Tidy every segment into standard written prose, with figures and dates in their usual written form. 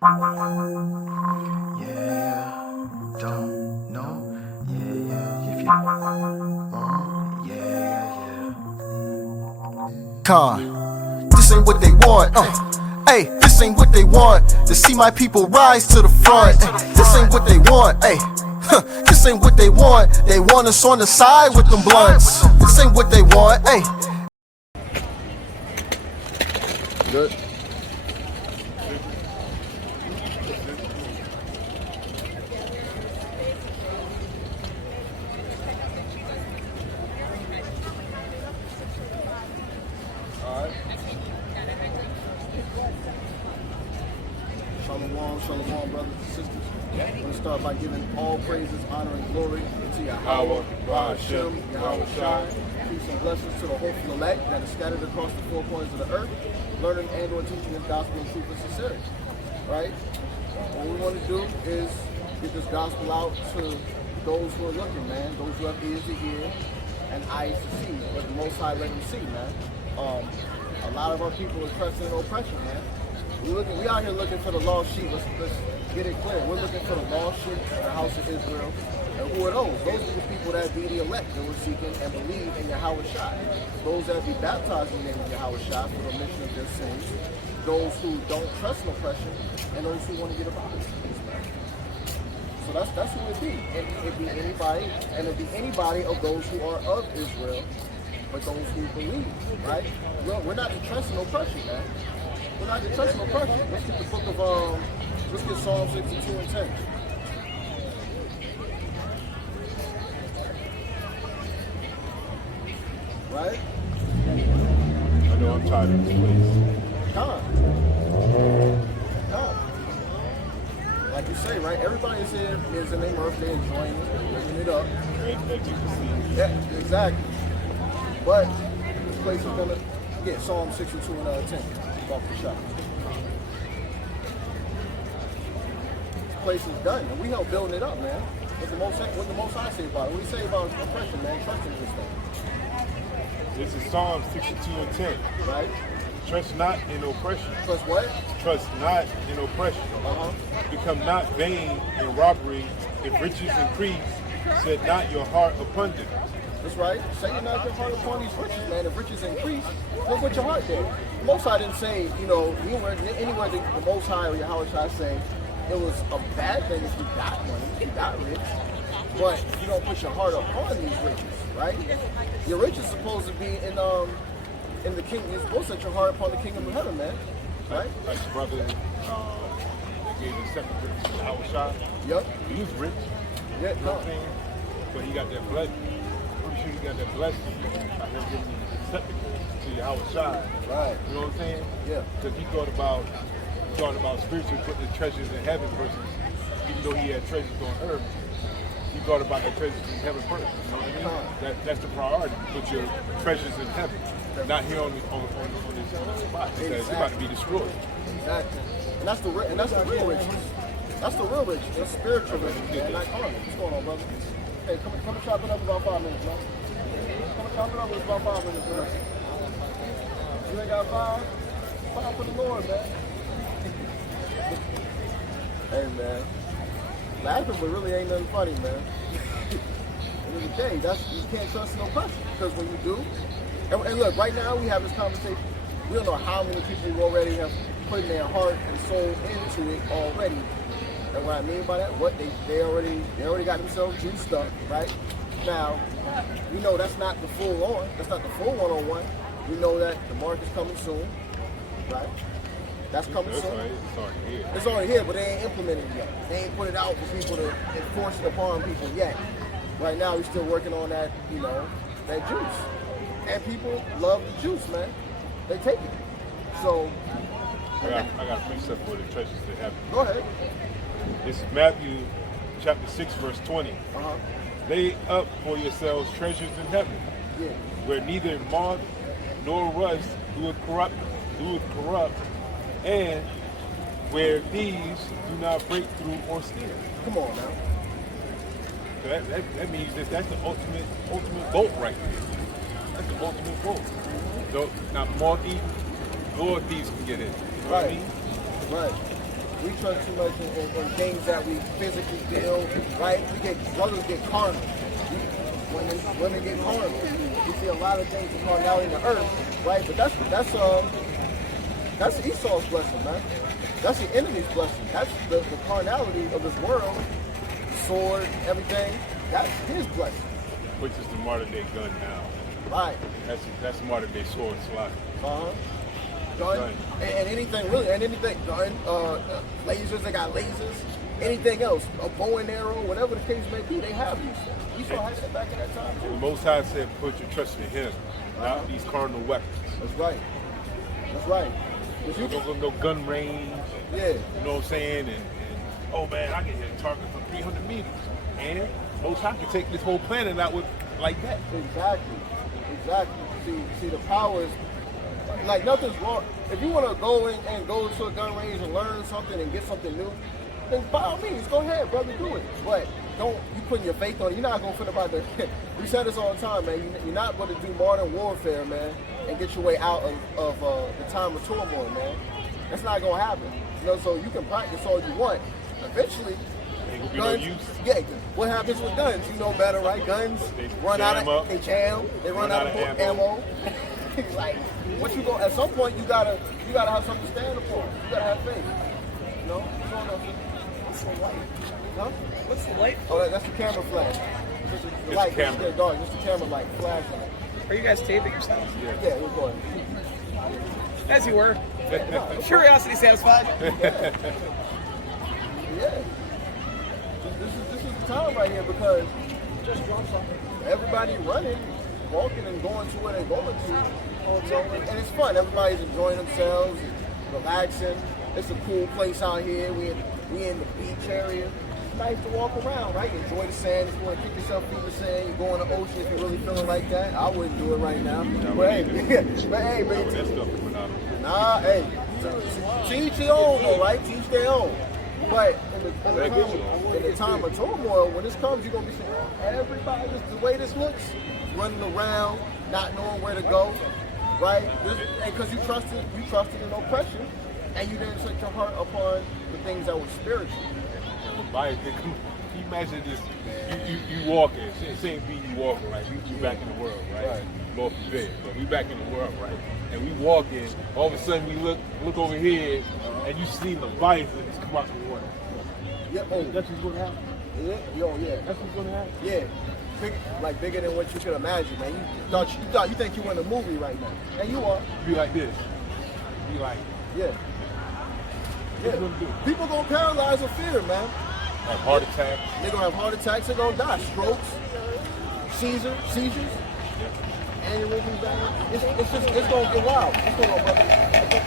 Yeah, don't know. Yeah, if you Con, this ain't what they want. Hey, this ain't what they want. To see my people rise to the front. This ain't what they want. Hey, this ain't what they want. They want us on the side with them blunts. This ain't what they want. Hey. Good. Shalom, brothers and sisters. I'm going to start by giving all praises, honor, and glory to Yahawah, Yahweh Shai. Peace and blessings to the hopeful elect that is scattered across the four corners of the earth, learning and or teaching His gospel in truth and sincerity. Right? What we want to do is get this gospel out to those who are looking, man. Those who have ears to hear and eyes to see. But the Most High let them see, man. A lot of our people are pressing in oppression, man. We out here looking for the lost sheep. Let's get it clear. We're looking for the lost sheep of the house of Israel. And who are those? Those are the people that be the elect that we're seeking and believe in Yahweh Shai. Those that be baptized in the name of Yahweh Shai for the remission of their sins. Those who don't trust in oppression, and those who want to get about it. So that's who it be. And it'd be anybody, and it'd be anybody of those who are of Israel, but those who believe, right? We're not to trust in oppression, man. We're not to trust in oppression. Let's get the book of, let's get Psalm 62 and 10. Right? I know I'm tired of this place. Come. Like you say, right? Everybody is here is in their birthday, enjoying it, living it up. Yeah, exactly. But this place is gonna get Psalm 62 and 10. Off the shop. This place is done, and we help building it up, man. What the most High say about it? What do you say about oppression, man? Trust in this thing. This is Psalm 62 and 10. Right? Trust not in oppression. Trust what? Trust not in oppression. Become not vain in robbery. If riches increase, set not your heart upon them. That's right. Set not your heart upon these riches, man. If riches increase, don't put your heart there. The Most High didn't say, anywhere the Most High or Yahweh Shai say it was a bad thing if you got money, if you got rich, but you don't put your heart upon these riches, right? Your riches is supposed to be in the kingdom. You're supposed to set your heart upon the kingdom of heaven, man. Right? Like the brother that gave his second to Yahweh Shai. Yep. He was rich. Yeah, you know what I'm saying? But he got that blessing. Pretty sure he got that blessing. I heard him accepting to Yahweh Shai. Right. You know what I'm saying? Yeah. Because he thought about spiritually putting the treasures in heaven versus, even though he had treasures on earth, he thought about the treasures in heaven first. You know what I mean? That's the priority. Put your treasures in heaven, not here on this spot. Because it's about to be destroyed. Exactly. And that's the real riches. That's the real riches. It's spiritual riches, man. Not carnal. What's going on, brother? Hey, come and chop it up about 5 minutes, man. Come and chop it up about 5 minutes, man. You ain't got 5? 5 for the Lord, man. Hey, man. Laughing, but really ain't nothing funny, man. End of the day, you can't trust no person. Because when you do, and look, right now we have this conversation. We don't know how many people who already have put their heart and soul into it already. And what I mean by that, they already got themselves juiced up, right? Now, we know that's not the full on, that's not the full 101. We know that the mark is coming soon, right? That's coming soon. It's already here, but they ain't implemented it yet. They ain't put it out for people to enforce it upon people yet. Right now, we're still working on that, that juice. And people love the juice, man. They take it. So, I got a precept for the treasures they have. Go ahead. This is Matthew chapter 6, verse 20. Lay up for yourselves treasures in heaven, where neither moth nor rust doeth corrupt, and where thieves do not break through or steal. Come on now. So that means that's the ultimate bolt right there. That's the ultimate bolt. So not moth eaten, nor thieves can get in. You know what I mean? Right. We trust too much in things that we physically feel, right? Brothers get carnal. Women get carnal. We see a lot of things in carnality in the earth, right? But that's Esau's blessing, man. That's the enemy's blessing. That's the carnality of this world, sword, everything. That's his blessing. Which is the modern day gun now. Right. That's modern day sword slide. Gun. And anything really, gun, lasers, they got lasers, anything else, a bow and arrow, whatever the case may be, they have these things. Esau had that back in that time too. The Most High said, put your trust in him, not these carnal weapons. That's right. That's right. You don't go no gun range. Yeah. You know what I'm saying? And oh man, I can hit a target from 300 meters. And Most High can take this whole planet out with like that. Exactly. See, the power is like nothing's wrong. If you want to go to a gun range and learn something and get something new, then by all means, go ahead, brother, do it. But you putting your faith on it. You're not going to fit about the. We say this all the time, man. You're not going to do modern warfare, man, and get your way out of the time of turmoil, man. That's not going to happen. So you can practice all you want. Eventually, guns. Yeah. What happens with guns? You know better, right? Guns run out of. They jam. They run out of ammo. Like, what you go? At some point, you gotta have something to stand upon. You gotta have faith. You know? What's the light? Huh? What's the light? Oh, that's the camera flash. The light. Camera. It's the camera light, flashlight. Are you guys taping yourselves? Yeah, we're going. As you were. Curiosity satisfied. Yeah. This is the time right here because everybody running, walking and going to where they're going to. And it's fun. Everybody's enjoying themselves, relaxing. It's a cool place out here. We in the beach area. It's nice to walk around, right? Enjoy the sand. If you want to kick yourself through the sand, you go in the ocean if you're really feeling like that. I wouldn't do it right now. But hey, man. That stuff is phenomenal. Nah, hey. To each their own, though, right? To each their own. But in the time of turmoil, when this comes, you're going to be saying, everybody, the way this looks, running around, not knowing where to go, right? Because you trusted in oppression, and you didn't set your heart upon the things that were spiritual. Can you imagine this? You walking, same being you walking, right? We back in the world, right? Lord forbid, but we back in the world, right? And we walking, all of a sudden we look over here, and you see Leviathans come out the water. Yeah, That's what's going to happen. Yeah. That's what's going to happen. Yeah. Bigger than what you could imagine, man. You think you in a movie right now, and you are. Be like this. Be like. Yeah. What you gonna do? People gonna paralyze of fear, man. Have heart attacks. They're gonna have heart attacks. They're gonna die. Strokes, seizures, aneurysms down. It's gonna get wild. What's going on, brother?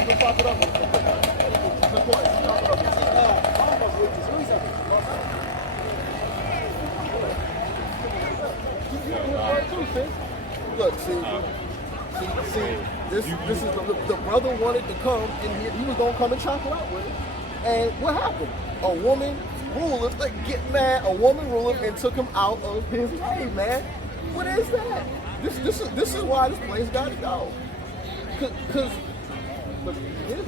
Let's pop it up. It's important. Pop it up. Look, see. This is the brother wanted to come, and he was gonna come and chop it up with it. And what happened? A woman ruler, a woman ruler, and took him out of his way, man. What is that? This is why this place got to go. Cause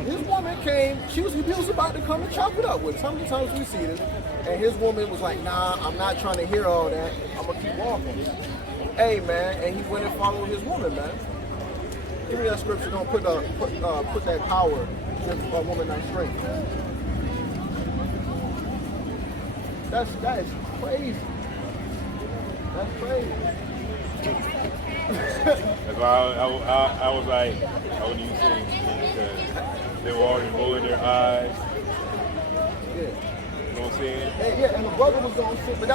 his woman came. He was about to come and chop it up with us. How many times we see this? And his woman was like, "Nah, I'm not trying to hear all that. I'm gonna keep walking." Hey, man, and he went and followed his woman, man. Give me that scripture. Don't put that power in a woman not strength. That is crazy. That's crazy. That's why I was like, I wouldn't even say anything because they were already rolling their eyes. Yeah. You know what I'm saying? And the brother was going to sit, but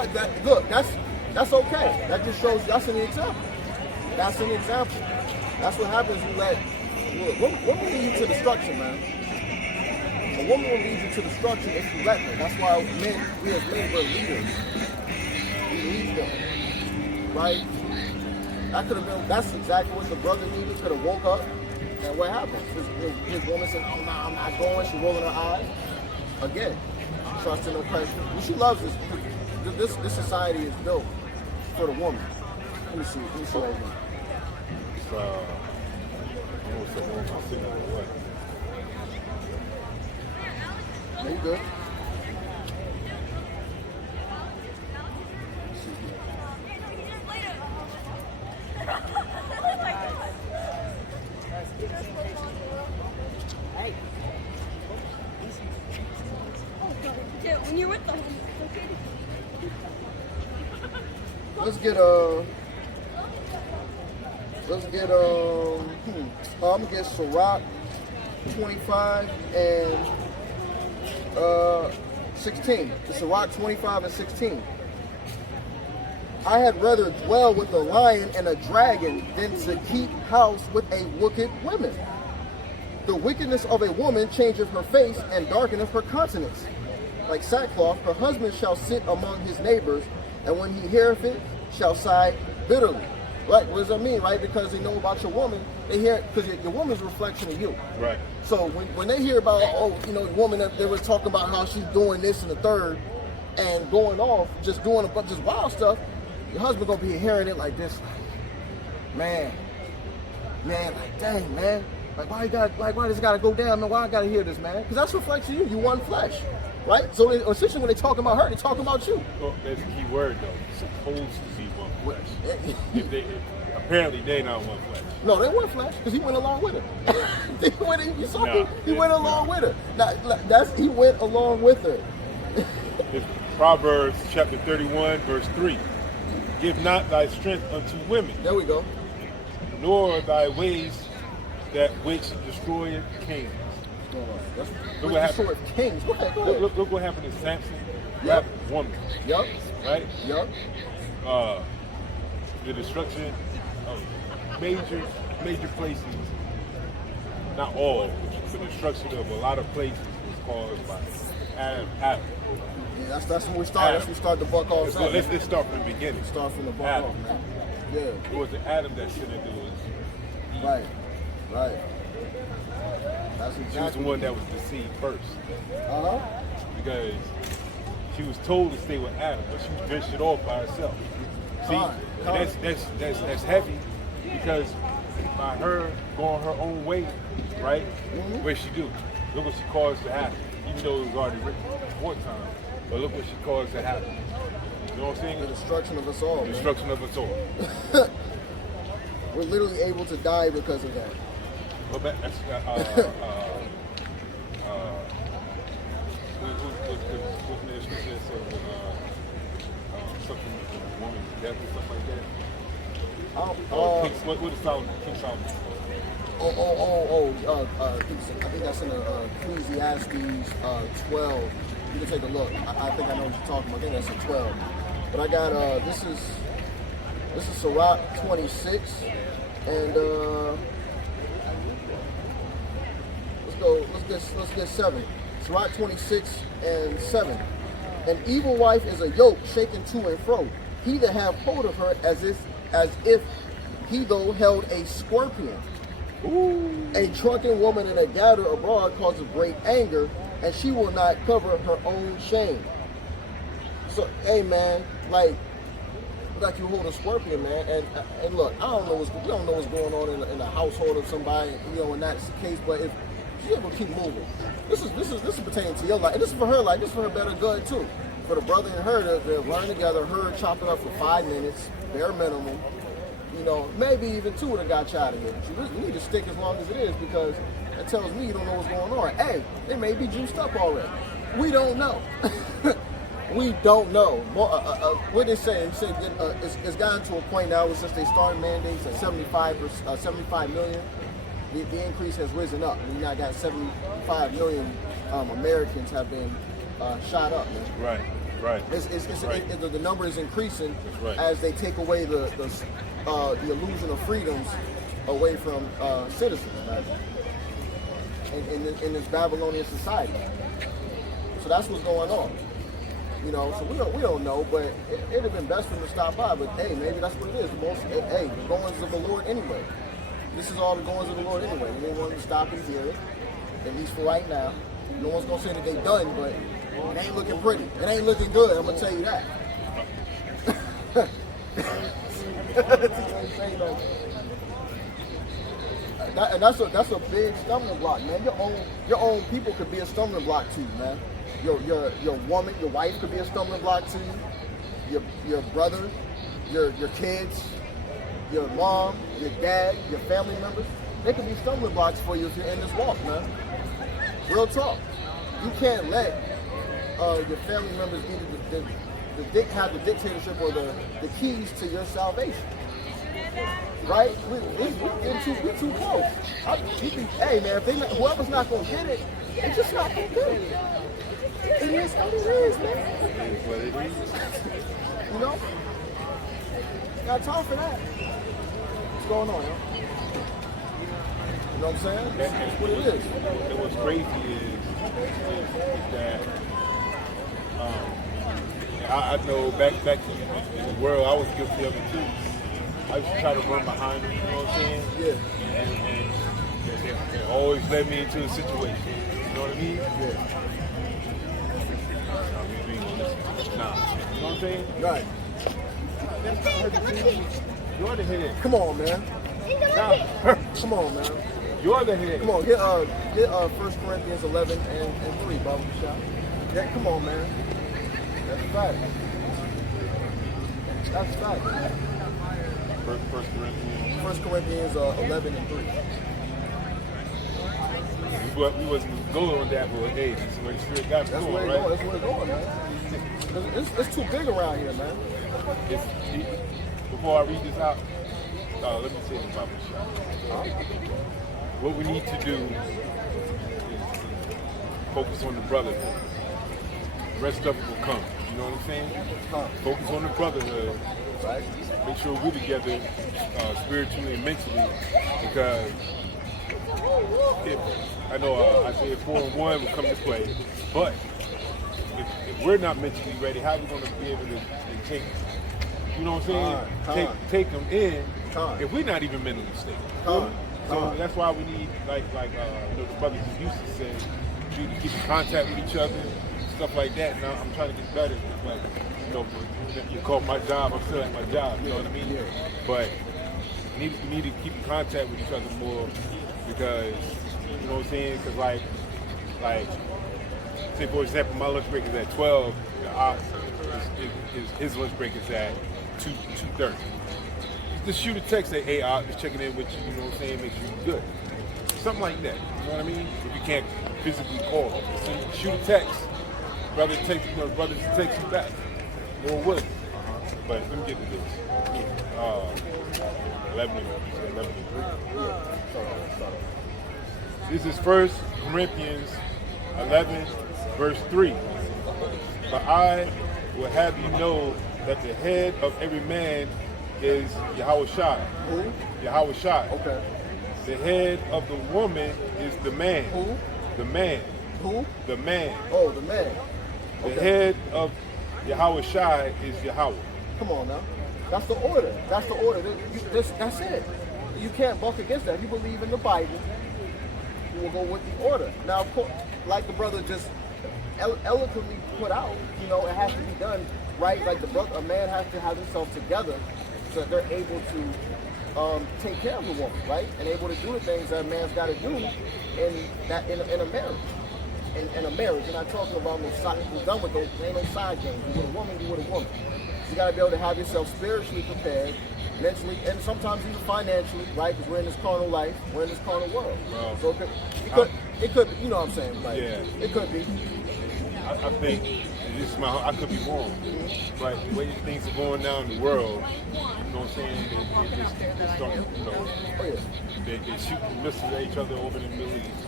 look, that's okay. That just shows that's an example. That's an example. That's what happens when women lead you to destruction, man. A woman will lead you to destruction if you let them. That's why we as men, we're leaders. We lead them. Right? That's exactly what the brother needed. Could have woke up, and what happened? His woman said, "Oh, no, I'm not going." She rolling her eyes. Again, trusting oppression. Well, she loves this. This society is built for the woman. Let me see right here. There you go. When you're with them, Let's get I'm gonna get Sirach 25 and 16. It's Sirach 25 and 16. I had rather dwell with a lion and a dragon than to keep house with a wicked woman. The wickedness of a woman changeth her face and darkeneth her countenance. Like sackcloth, her husband shall sit among his neighbors, and when he heareth it, shall sigh bitterly. Right? What does that mean, right? Because they know about your woman, they hear, because your woman's a reflection of you. Right. So when they hear about, oh, you know, the woman that they were talking about how she's doing this and the third, and going off, just doing a bunch of wild stuff, your husband gonna be hearing it like this, man, like dang, man, like why does it gotta go down, man? Why I gotta hear this, man? Because that's reflection of you. You one flesh. Right? So essentially when they talking about her, they talking about you. Well, that's a key word though. Supposed to be one flesh. Apparently they not one flesh. No, they one flesh because he went along with her. He went along with her. Now, he went along with her. It's Proverbs chapter 31 verse 3. Give not thy strength unto women. There we go. Nor thy ways that which destroyeth kings. Look what happened. Kings. Go ahead. Look what happened to Samson. Yep. Woman. Yep. Right? Yep. The destruction of major places. Not all. The destruction of a lot of places was caused by Adam. Yeah, that's when we start. That's when we start the buck off. Let's start from the beginning. Start from the buck off, man. Yeah. It was Adam that sinned into us. Right. That's exactly. She was the one that was deceived first. Because she was told to stay with Adam, but she was ventured off by herself. See, that's heavy because by her going her own way, right? What she do? Look what she caused to happen. Even though it was already written before time, but look what she caused to happen. You know what I'm saying? The destruction of us all. The destruction of us all. We're literally able to die because of that. Well, that's what the scripture said, something with a woman's death or something like that. What is Solomon? King Solomon. I think that's in Ecclesiastes 12. You can take a look. I think I know what you're talking about. I think that's in 12. But I got this is Sirach 26 and let's get 7. Sirach 26 and 7. An evil wife is a yoke shaken to and fro. He that have hold of her as if he though held a scorpion. Ooh. A drunken woman in a gather abroad causes great anger, and she will not cover her own shame. So, hey man, like you hold a scorpion, man, and look, we don't know what's going on in the household of somebody, you know, in that case. But if she's able to keep moving, this is pertaining to your life, and this is for her life. This is for her better good too. For the brother and her to learn together, her chop it up for 5 minutes, bare minimum. You know, maybe even 2 of the got you out of here. But you need to stick as long as it is, because that tells me you don't know what's going on. Hey, they may be juiced up already. We don't know. We don't know. What they say? They say it's gotten to a point now since they started mandates at 75 million. The increase has risen up. We now got 75 million Americans have been shot up. Man. Right. The number is increasing right. as they take away the illusion of freedoms away from citizens, right? in this Babylonian society. So that's what's going on. You know, so we don't know, but it'd have been best for them to stop by. But hey, maybe that's what it is. The goings of the Lord anyway. This is all the goings of the Lord anyway. We didn't want them to stop and hear it, at least for right now. No one's gonna say that they done, but it ain't looking pretty. It ain't looking good. I'm gonna tell you that. that's a big stumbling block, man. Your own people could be a stumbling block to you, man. Your woman, your wife could be a stumbling block to you. Your brother, your kids, your mom, your dad, your family members. They could be stumbling blocks for you if you're in this walk, man. Real talk. You can't let your family members be have the dictatorship or the keys to your salvation. Right? We're too close. Hey, man, whoever's not going to get it, it's just not going to get it. It is what it is, man. It is what it is. You know? Got time for that. What's going on, yo? You know what I'm saying? That's what it is. And what's crazy is that I know back in the world, I was guilty of it too. I used to try to run behind them, you know what I'm saying? Yeah. And it always led me into a situation. You know what I mean? Yeah. Nah. You know what I'm saying? Right. You're the head. Come on, man. Nah. Come on, man. You're the head. Come on, get 1 Corinthians 11 and 3, Baba Shah. Yeah, come on, man. That's fact. That's fact. 1 Corinthians 11 and 3. We wasn't going on that, but hey, that's where the Spirit got me That's going, where right? That's where it's going, man. It's too big around here, man. Before I read this out, let me say this about what we need to do is focus on the brotherhood. The rest of it will come. You know what I'm saying? Focus on the brotherhood. Right. Make sure we're together spiritually and mentally, because if I know Isaiah 4:1 will come to play, but if we're not mentally ready, how are we going to be able to take, you know what I'm saying? Take them in if we're not even mentally stable. So that's why we need, like the brothers used to say, we need to keep in contact with each other, stuff like that. Now I'm trying to get better. Like, you call my job, I'm still at my job. You know what I mean? Yeah. But we need to keep in contact with each other more, because you know what I'm saying? Because like say for example, my lunch break is at 12. His lunch break is at 2:30. Just shoot a text, say, hey, just checking in with you, you know what I'm saying, make sure you're good. Something like that, you know what I mean? If you can't physically call, so shoot a text, brothers text you back, or what? But let me get to this. 11. This is 1 Corinthians 11, verse 3. But I will have you know that the head of every man is Yahawashi. Who? Yahawashi. Okay. The head of the woman is the man. Who? The man. Who? The man. Oh, the man. The head of Yahawashi is Yahweh. Come on now. That's the order. That's the order. That's it. You can't buck against that. If you believe in the Bible, you will go with the order. Now, of course, like the brother just eloquently put out, you know, it has to be done right. Like a man has to have himself together so that they're able to take care of the woman, right? And able to do the things that a man's got to do in a marriage. In a marriage, you're not talking about no side. We're done with those. Ain't no side games. You with a woman, you with a woman. You got to be able to have yourself spiritually prepared, mentally, and sometimes even financially, right? Because we're in this carnal life, we're in this carnal world. Well, So it could, you know what I'm saying? Like, yeah. It could be. I think I could be wrong, but the way things are going down in the world, you know what I'm saying? They start, you know, Oh yeah. they shoot missiles at each other over in the Middle East.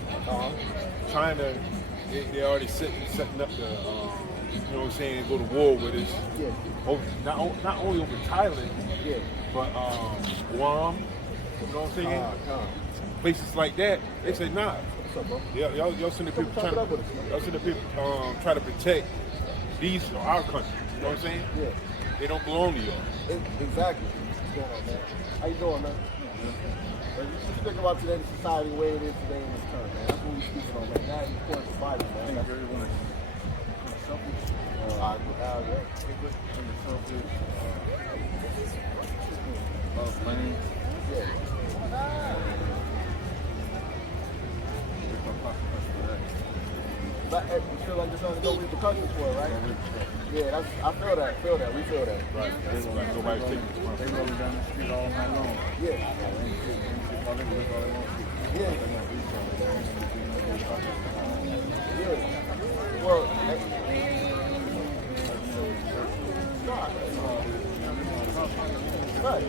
China, they already setting up the, you know what I'm saying, go to war with us. Yeah. Over, not only over Thailand, Yeah. but Guam, you know what I'm saying? Places like that. They say, nah. What's up, bro? Y'all send the people try to protect these our country. You know what I'm saying? Yeah. They don't belong to y'all. Exactly. What's going on, man? How you doing, man? What you think about today's society, the way it is today in this time, man? That's what we're speaking on, man. That is according to the Bible, man. That's very one. Love money. Yeah. But you feel like there's only no repercussions for it, right? Yeah, I feel that. We feel that. Right. Nobody's taking responsibility. They rolling down the street all night long. Yeah. Yeah. Yeah. Well, right.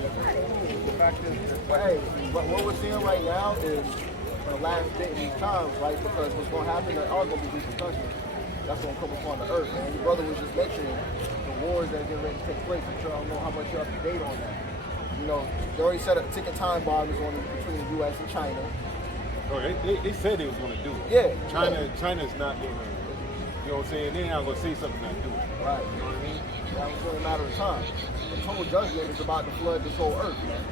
The fact is, but hey, what we're seeing right now is the last day of these times, right? Because what's going to happen, there are going to be repercussions. That's going to come upon the earth. And your brother was just mentioning the wars that are getting ready to take place. I'm sure I don't know how much you're up to date on that. You know, they already set a ticket time bomb is on between the U.S. and China. Oh, they said they was going to do it. Yeah. China's not going to, you know what I'm saying? They're not going to say something not do it. Right. You know what I mean? That was only a matter of time. The total judgment is about to flood this whole earth, man.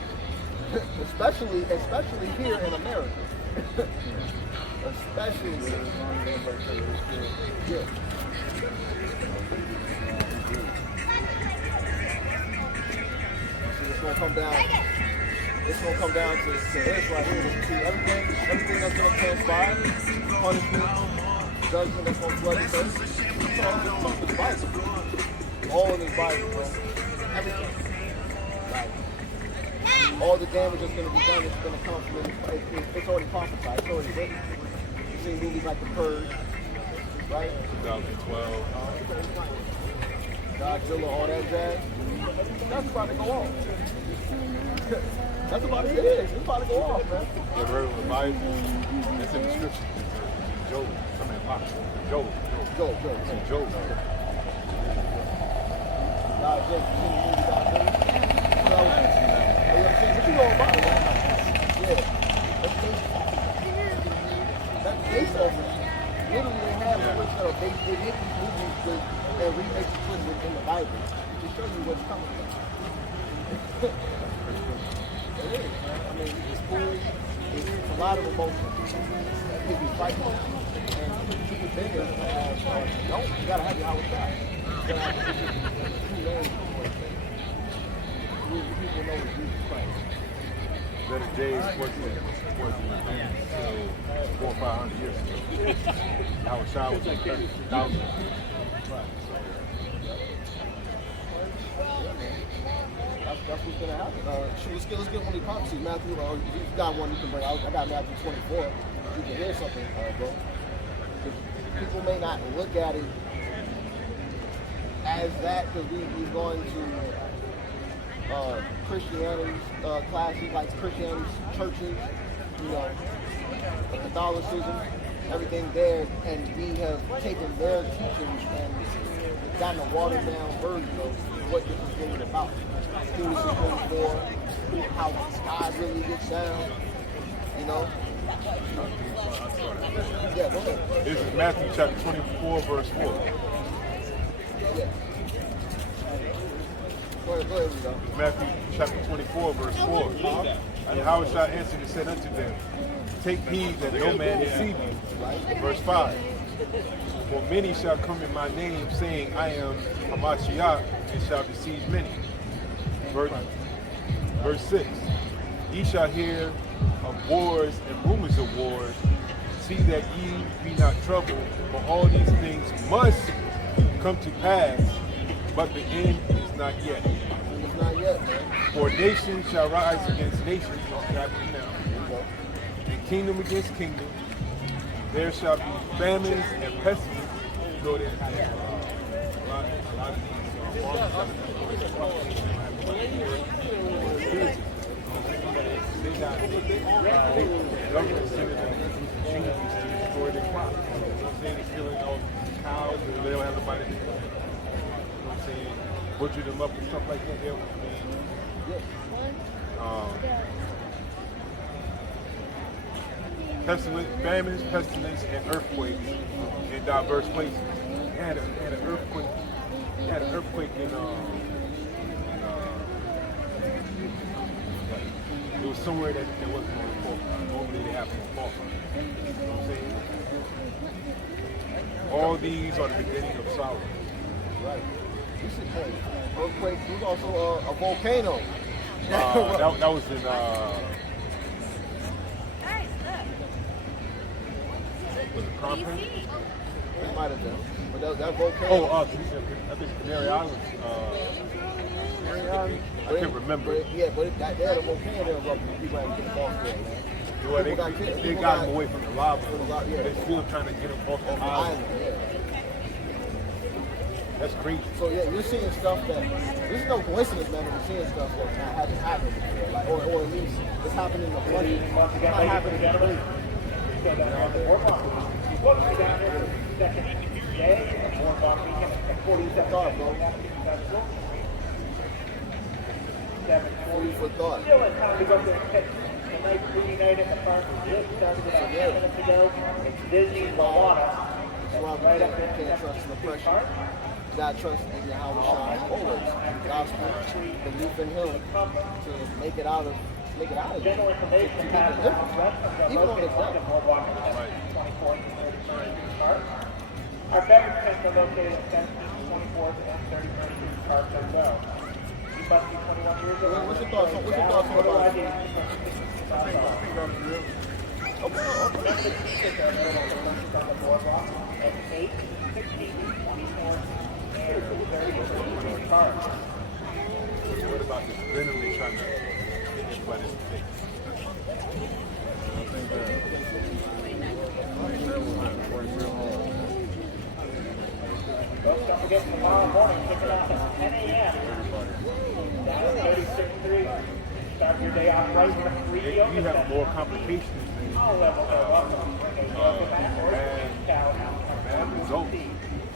especially here in America. Especially here. Yeah. It's gonna come down. It's gonna come down to this right here. See everything that's gonna transpire, punishment, judgment that's gonna flood this earth. It's all in the Bible. All in this Bible, bro. Everything. Like, all the damage that's gonna be done is gonna come from it. It's already prophesied. It's already written. You've seen movies like The Purge, right? 2012. Godzilla, all that jazz. That's about to go off. That's about it is. It's about to go off, man. You ever heard of the Bible? That's in the scripture. Job. Something like Job. Job. God, Jake, you seen the movie Godzilla? What you know about it, man? Yeah. That's based off of it. Literally, they have they make these movies with and remake the twist within the Bible to show you what's coming from. It is, man. I mean, it's cool. It's a lot of emotion. It can be fighting. And people think that you gotta have your house back. You gotta have the true name. People know it's Jesus Christ. Better days wasn't until 400 or 500 years ago. Our child was like 30,000. That's what's gonna happen. Let's get one of the prophecies. Matthew, if you got one you can bring out. I got Matthew 24. You can hear something, bro. People may not look at it as that because we've gone to Christianity classes, like Christianity churches, you know, Catholicism, everything there, and we have taken their teachings and gotten a watered down version of what this is really about. Who this is really for, how God really gets down, you know? Yeah, go ahead. This is Matthew chapter 24, verse 4. Yeah. Go ahead, we go. Matthew chapter 24, verse 4. And how shall answer and said unto them, take heed that no man deceive you. Verse 5. For many shall come in my name, saying, I am Hamashiach, and shall deceive many. Verse 6. Ye shall hear of wars and rumors of wars. See that ye be not troubled, for all these things must come to pass, but the end is not yet. It's not yet, man. For nation shall rise against nation, and kingdom against kingdom. There shall be famines and pestilence. Go there. Government said that destroy the crops. You know what I'm saying? It's killing all cows, and they don't have nobody. You know what I'm saying? Butcher them up and stuff like that. Pestilence, famines, pestilence, and earthquakes in diverse places. They had an earthquake. They had an earthquake in it was somewhere that wasn't on the fault. Normally they have some fault. You know what I'm saying? All these are the beginning of sorrow. Right. Earthquake. There's also a volcano. That was in Crompton? It might have been. But that volcano. Oh, I think Canary Islands. Canary Islands? I can't remember. But they had a volcano there erupting. People had to get off there, man. Well, they got them away from the lava. They're still trying to get them off the island. That's crazy. So yeah, you're seeing stuff that this is no coincidence, man. You're seeing stuff that hasn't happened before, like, or at least it's happening in the funny. It's not happening in the funny. Thought, bro. 40 foot thought. Still in time to go up there and catch a nice movie night at the park. We just started about 10 minutes ago. It's Disney Moana. That's why Right up we there. can't trust the pressure. God trust in Yahweh Shai always. Gospel, belief in Him to make it out of General information passed out west of the even on the located deck. boardwalk at 24th and 31st Street Park. Our beverage pits are located at 17th, 24th, and 31st Street Park as well. You must be 21 years old. What's your thoughts on about it? Members tickets are available on the boardwalk at 8, 16, 24, and 31st Street Park. What about this venom they're trying to get everybody's face? Well, don't forget tomorrow morning, kick it off at 10 a.m. Down at 36.3. Start your day off right with a free yoga You have session. more complications than All levels are welcome. Bring a yoga mat or a towel bad results.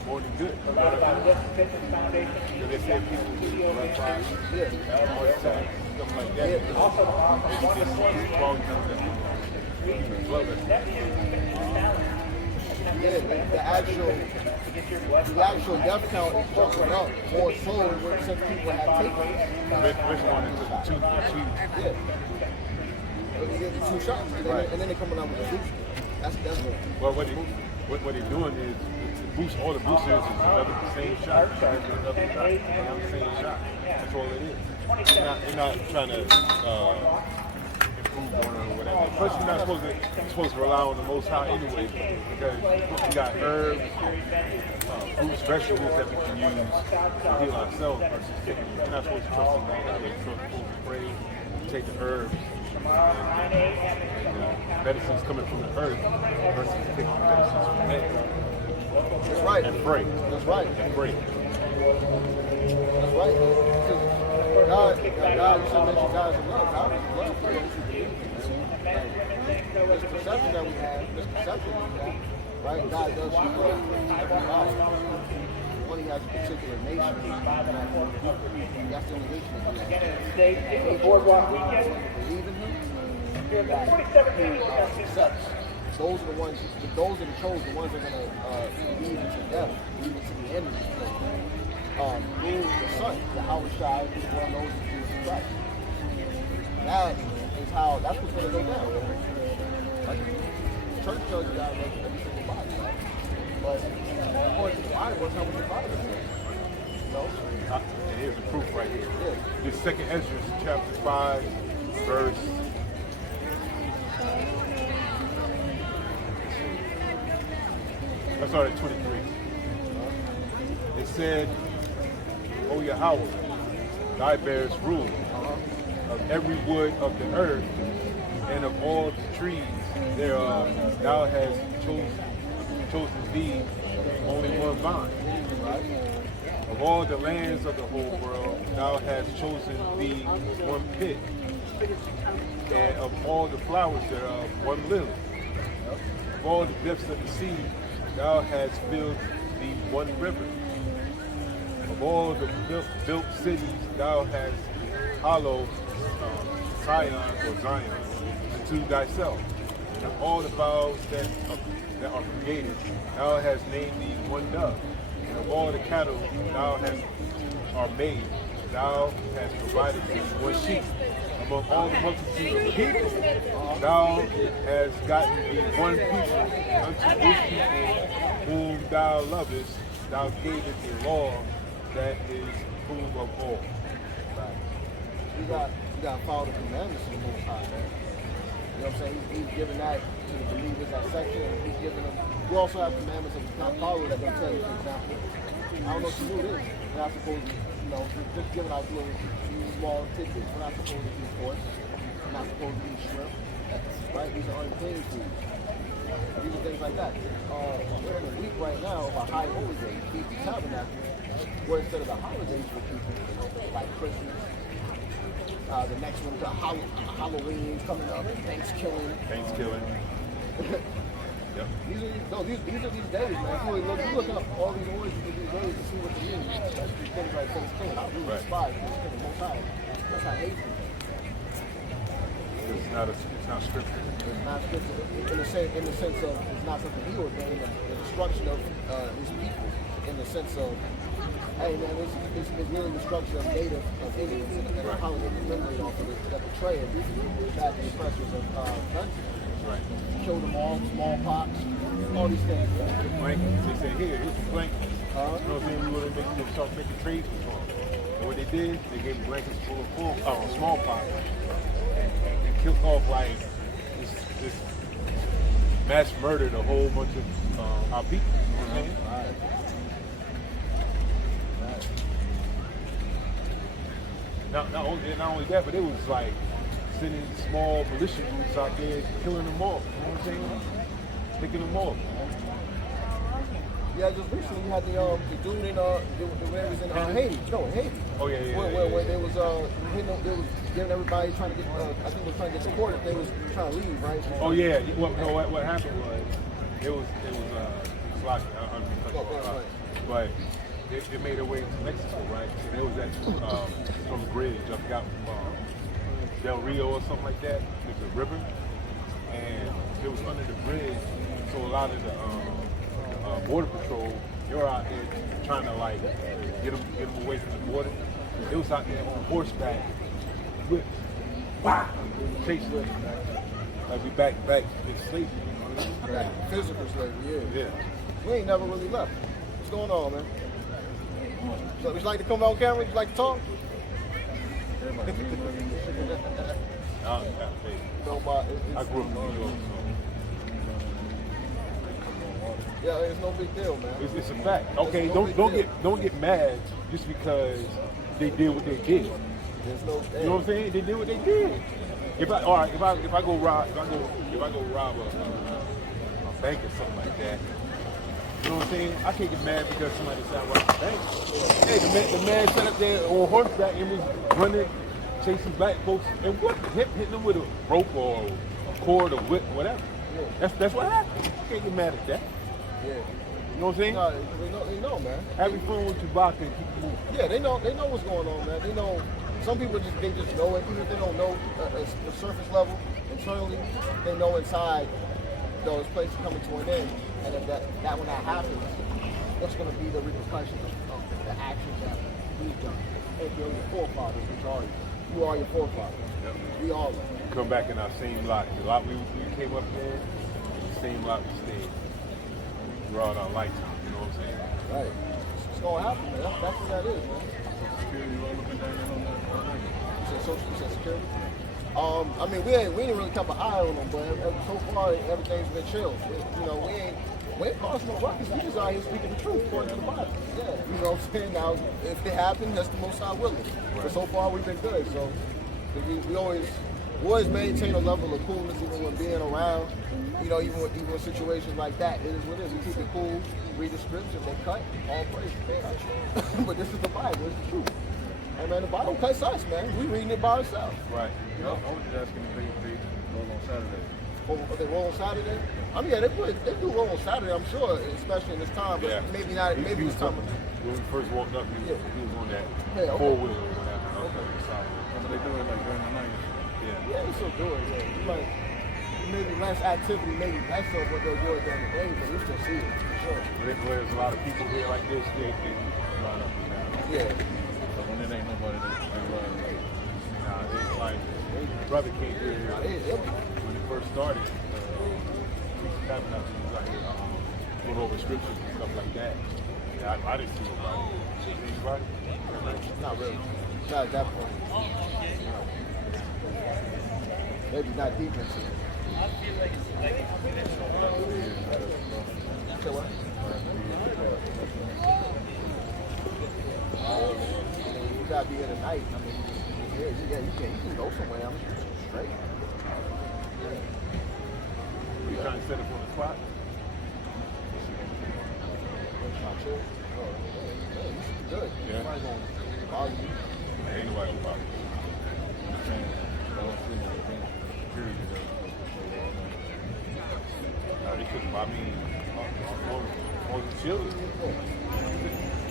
More than good. provided by Lift Fitness Foundation. They say people Studio run Mix. by all the time, stuff like that. Also, tomorrow from 1 to 4, Well, you know that. Yeah, the actual death count is jumping up more so since people have taken it. Which one is the two? Yeah. They get the 2 shots, and then they're coming out with a booster. That's Well, what they're doing is the boost. All the boosters is another same shot. Another same shot. That's all it is. They're not trying to improve on it or whatever. Plus, you're not supposed to rely on the Most High anyway, because we got herbs, fruits, vegetables that we can use to heal ourselves versus taking. You're not supposed to trust in man. You're supposed to pray, take the herbs. Medicine's coming from the earth versus taking medicines from man. That's right. And pray. That's right. And pray. That's right. God, you should mention God's love. God is love for those who believe in Him. This perception that we have, right? God does love everybody. When He has a particular nation, that's the only nation that He has. Day 2 of Boardwalk Weekend. Believe in Him. Here at the 2017 Accepts. Those are the ones. Those are the chosen. The ones that are going to lead into death, lead into the end of this thing. Through the Son, the Yahweh Shai, who's one knows is Jesus Christ. That is how. That's what's going to go down. Like, the church tells you that every single body, right? But according to the Bible, that's not what the Bible says. No. And here's the proof right here. Yeah. This second Ezra, chapter 5, verse. I started at 23. It said, O Yahweh, thy bearest rule of every wood of the earth and of all the trees thereof, thou hast chosen thee only one vine. Of all the lands of the whole world, thou hast chosen thee one pit, and of all the flowers thereof, one lily. Of all the depths of the sea, thou hast filled thee one river. Of all the built cities, thou hast hollowed Zion unto thyself. And of all the fowls that are created, thou hast named thee one dove. And of all the cattle thou are made, thou hast provided thee one sheep. Among all the multitude of people, thou hast gotten thee one people, and unto this people whom thou lovest, thou gavest a law that is full of all. You got to follow the commandments of the Most High, man. You know what I'm saying? He's giving that to the believers, that section, and he's giving them. We also have commandments that you not follow that they tell you, for example. I don't know if you knew this. We're not supposed to, just giving out little small tidbits. We're not supposed to eat pork. We're not supposed to eat shrimp. Right? These are unclean foods. These are things like that. We're in a week right now of a high holy day, Feast of Tabernacles, where instead of the holidays for people, like Christmas, the next one, Halloween coming up, Thanksgiving. Yep. These are these days, man. You look up all these origins of these days to see what they mean. Especially things like Thanksgiving. I really despise Thanksgiving. Most high. That's how I hate it. It's not scripture. It's not scripture in the sense of it's not something he ordained. The destruction of these people, in the sense of, hey man, it's really destruction of native of Indians and a holiday to commemorate off of it that portray it back the oppressors of country. Right. Show them all smallpox, all these things. Blankets. They say, here's some blankets. You know what I'm saying? We would have start making trades with them. And what they did, they gave them blankets full of smallpox and killed off like this mass murdered a whole bunch of our people. You know what I'm saying? Not only that, but it was like sending small militia groups out there killing them all. You know what I'm saying? Picking them off. Yeah, just recently we had the dude in where was in Haiti. No, in Haiti. Oh yeah. Where they was they was giving everybody trying to get I think they were trying to get deported. They was trying to leave, right? Oh yeah. What happened was it was sloppy. I don't mean to cut you off, but they made their way into Mexico, right? And it was at from the bridge. I forgot Del Rio or something like that. There's a river, and it was under the bridge. So a lot of the border patrol, they were out there trying to like get them away from the border. It was out there on horseback, whips, wow, chase them. Like we back in slavery. You know? Physical slavery, yeah. Yeah. We ain't never really left. What's going on, man? So would you like to come on camera? Would you like to talk? I grew up in New York, so yeah, it's no big deal, man. it's a fact. Okay, don't get mad just because they did what they did. There's no, you know what I'm saying? They did what they did. If I go rob a bank or something like that, you know what I'm saying? I can't get mad because somebody said I robbed the bank. Hey, the man sat up there on horseback and was running, chasing black folks and hitting them with a rope or a cord or whip, whatever. Yeah. That's what happened. I can't get mad at that. Yeah. You know what I'm saying? No, they know, man. Having fun with Chewbacca and keep moving. Yeah, they know what's going on, man. They know. Some people just know it, even if they don't know the surface level internally. They know inside those places coming to an end, and if that when that happens, what's going to be the repercussions of the actions that we've done? If you're your forefathers, which are you are your forefathers. Yep. We all are. Come back in our same lot. The lot we came up in, the same lot we stayed throughout our lifetime. You know what I'm saying? Right. It's going to happen, man. That's what that is, man. Security all up and down on that. You said security? I mean, we didn't really keep an eye on them, but so far everything's been chill. We ain't causing no ruckus. We just out here speaking the truth according to the Bible. Yeah, you know what I'm saying? Now, if it happens, that's the most High willing. But so far we've been good. So we always maintain a level of coolness even when being around. You know, even with situations like that, it is what it is. We keep it cool. Read the scriptures. They cut. All praise. But this is the Bible. It's the truth. Hey man, the Bible cuts us, man. We reading it by ourselves. Right. You know, I was just asking if they roll on Saturday. Oh, they roll on Saturday? I mean, yeah, they do roll on Saturday, I'm sure, especially in this time, but maybe not. Maybe this time. When we first walked up, he was on that four-wheeler or whatever. But they do it like during the night. Yeah, they still do it, yeah. Like, maybe less activity, maybe less of what they'll do it during the day, but you still see it, for sure. But if there's a lot of people here like this, they line up and down. Yeah. But when it ain't nobody, they run. Nah, it's like, brother came here when it first started. Went over scriptures and stuff like that. Yeah, I didn't see nobody. Anybody? Not really. Not at that point. maybe not deep into it. So what? You gotta be here tonight. I mean, yeah, you can go somewhere. I'm straight. You trying to set up on the spot? Not sure. Oh, you should be good. Yeah. Somebody gonna bother you. Ain't nobody gonna bother you. They couldn't buy me on the children.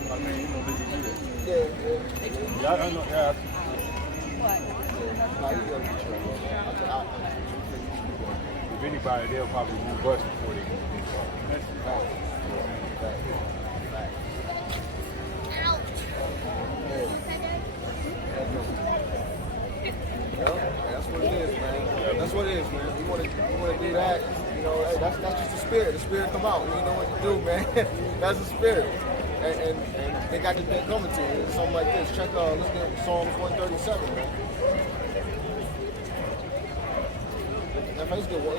I mean, you know, they can do that. Yeah. Yeah, I know. Yeah, Nah, you gotta be chill. if anybody, they'll probably move us before they go. That's what it is, man. That's what it is, man. You want to do that, you know. Hey, that's just the spirit. The spirit come out. You know what to do, man. That's the spirit. And they got the thing coming to you. It's something like this. Check let's get Psalms 137, man. Let's get 49.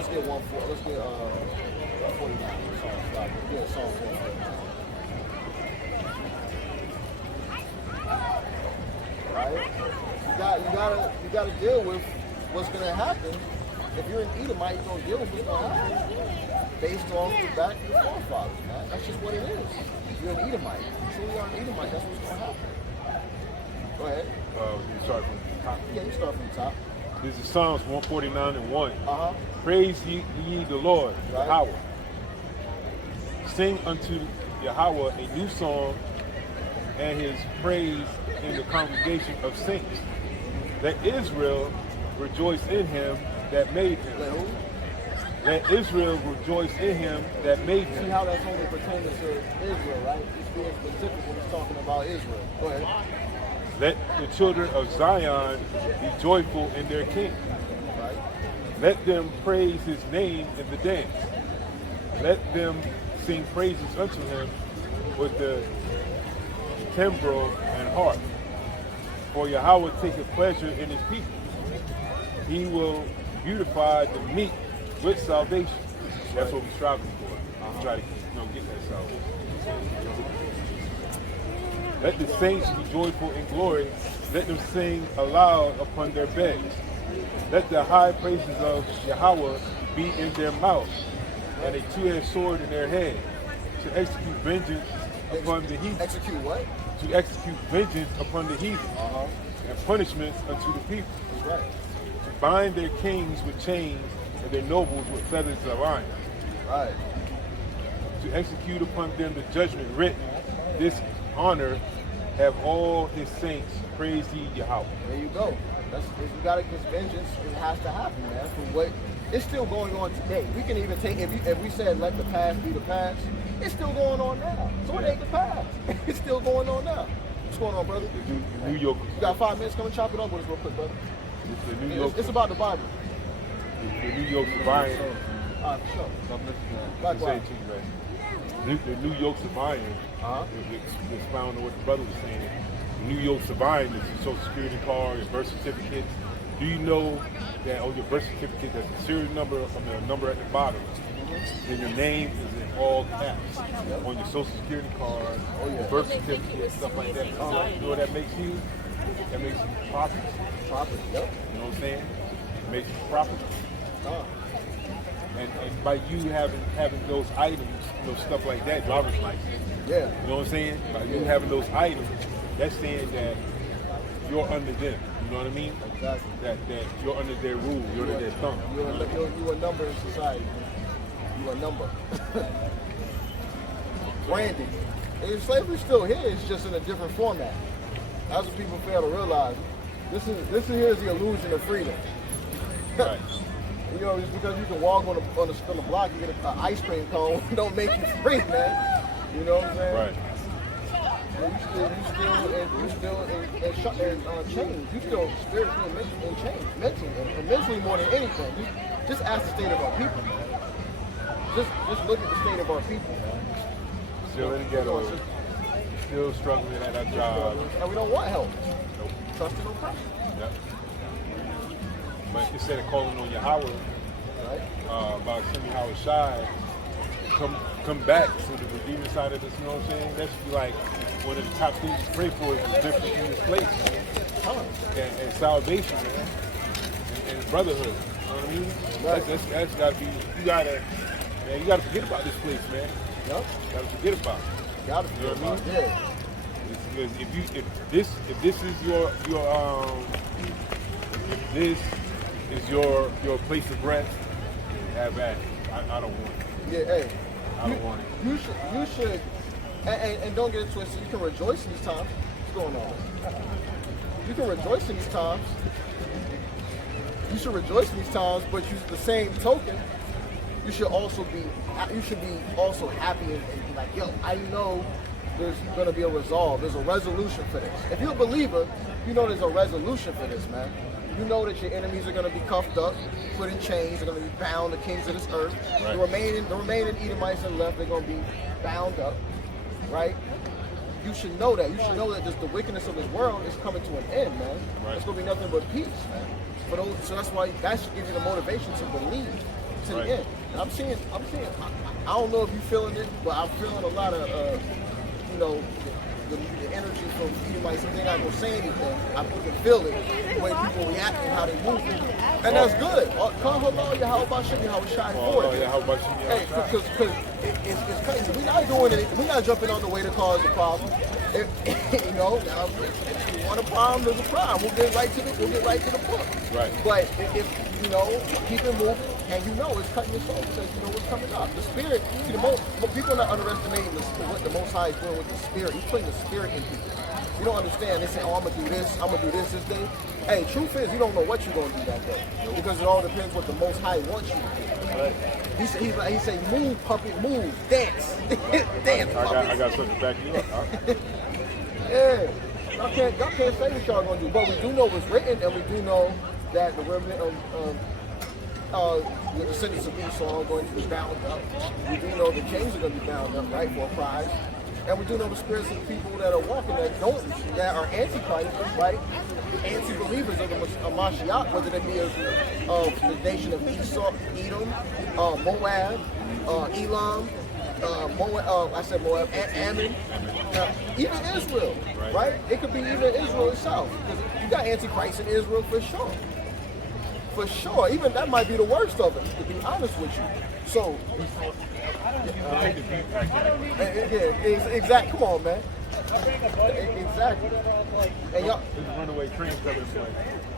Yeah, Psalms 149. Right? You gotta deal with what's gonna happen. If you're an Edomite, you're gonna deal with what's gonna happen based off the back of your forefathers, man. That's just what it is. If you're an Edomite, you truly are an Edomite, that's what's gonna happen. Go ahead. You start from the top. Yeah, you start from the top. This is Psalms 149:1. Uh-huh. Praise ye the Lord, Right. Yahweh. Sing unto Yahweh a new song, and his praise in the congregation of saints. Let Israel rejoice in him that made him. Let who? Let Israel rejoice in him that made See him. how that's only pertaining to Israel, right? It's being specific when it's talking about Israel. Go ahead. Let the children of Zion be joyful in their king. Right? Let them praise his name in the dance. Let them sing praises unto him with the timbrel and harp. For Yahweh taketh pleasure in his people. He will beautify the meek with salvation. That's what we're striving for. Try to get that salvation. Let the saints be joyful in glory. Let them sing aloud upon their beds. Let the high praises of Yahweh be in their mouth, and a two-edged sword in their hand, to execute vengeance upon the heathen. Execute what? To execute vengeance upon the heathen, and punishments unto the people. That's right. To bind their kings with chains, and their nobles with feathers of iron. Right. To execute upon them the judgment written. This honor have all his saints. Praise ye Yahweh. There you go. If you got to get vengeance, it has to happen, man. For what it's still going on today. We can even take if we said let the past be the past, it's still going on now. So it ain't the past. It's still going on now. What's going on, brother? The New York. You got 5 minutes? Come and chop it up with us real quick, brother. The New York. It's about the Bible. The New York Divine. All right, for sure. Say Likewise. it to you, man. The New York Divine. Expound on what the brother was saying. The New York Divine is your Social Security card, your birth certificate. Do you know that on your birth certificate there's a serial number, a number at the bottom, and your name is in all caps on your Social Security card, your birth certificate, stuff like that. You know what that makes you? That makes you property. Property, yep. You know what I'm saying? It makes you property. And by you having those items, stuff like that, driver's license. Yeah. You know what I'm saying? By you having those items, that's saying that you're under them. You know what I mean? Exactly. That you're under their rule, you're under their thumb. You're a number in society. You're a number. Branding. And slavery's still here, it's just in a different format. That's what people fail to realize. This is the illusion of freedom. Right. You know, just because you can walk on the block and get an ice cream cone don't make you free, man. You know what I'm saying? Right. You still in chains. You still spiritually in chains, mentally more than anything. Just ask the state of our people, man. Just look at the state of our people, man. Still in the ghetto. Still struggling at our job. And we don't want help. Nope. Trust and no pressure. Yep. But instead of calling on Yahweh, by Shimmy Howard Shai, come back to the redeeming side of this, you know what I'm saying? That should be like one of the top things to pray for is difference in this place, man. And salvation, man. And brotherhood. You know what I mean? That's gotta be, you gotta forget about this place, man. Yep. You gotta forget about it. Gotta forget about it. Yeah. Because if this is your place of rest, have at it. I don't want it. Yeah, hey. I don't want it. You should, and don't get it twisted. You can rejoice in these times. What's going on? You can rejoice in these times. You should rejoice in these times, but the same token, you should be also happy and be like, yo, I know there's gonna be a resolve. There's a resolution for this. If you're a believer, you know there's a resolution for this, man. You know that your enemies are going to be cuffed up, put in chains, they're going to be bound, the kings of this earth. Right. The remaining Edomites and left, they're going to be bound up, right? You should know that. You should know that the wickedness of this world is coming to an end, man. Right. It's going to be nothing but peace, man. So that's why that should give you the motivation to believe to the end. And I'm seeing. I don't know if you're feeling it, but I'm feeling a lot of, the energy from Edomites. They're not going to say anything. I can feel it, the way people react and how they move. And that's good. Come hold how about you? How shy for it? How about you? Hey, because it's crazy. We're not doing it. We're not jumping on the way to cause the problem. If you want a problem, there's a problem. We'll get right to the book. Right. But if keep it moving, and it's cutting your soul because you know what's coming up. The spirit. See, people are not underestimating what the Most High is doing with the spirit. He's putting the spirit in people. You don't understand. They say, "Oh, I'm gonna do this this day." Hey, truth is, you don't know what you're gonna do that day because it all depends what the Most High wants you to do. Right. He say, "Move, puppet, move, dance, dance." I got something to back you up. Huh? Yeah, y'all can't say what y'all gonna do, but we do know what's written, and we do know that the remnant of the descendants of Esau are going to be bound up. We do know the kings are going to be bound up, right, for a prize. And we do know the spirits of the people that are walking that are antichrist, right? Anti-believers of Mashiach, whether they be of the nation of Esau, Edom, Moab, Elam, Moab, Ammon, even Israel, right? It could be even Israel itself. Because you got antichrist in Israel for sure. For sure. Even that might be the worst of it, to be honest with you. So, exactly. Come on, man. Exactly. And y'all, there's a runaway train coming. You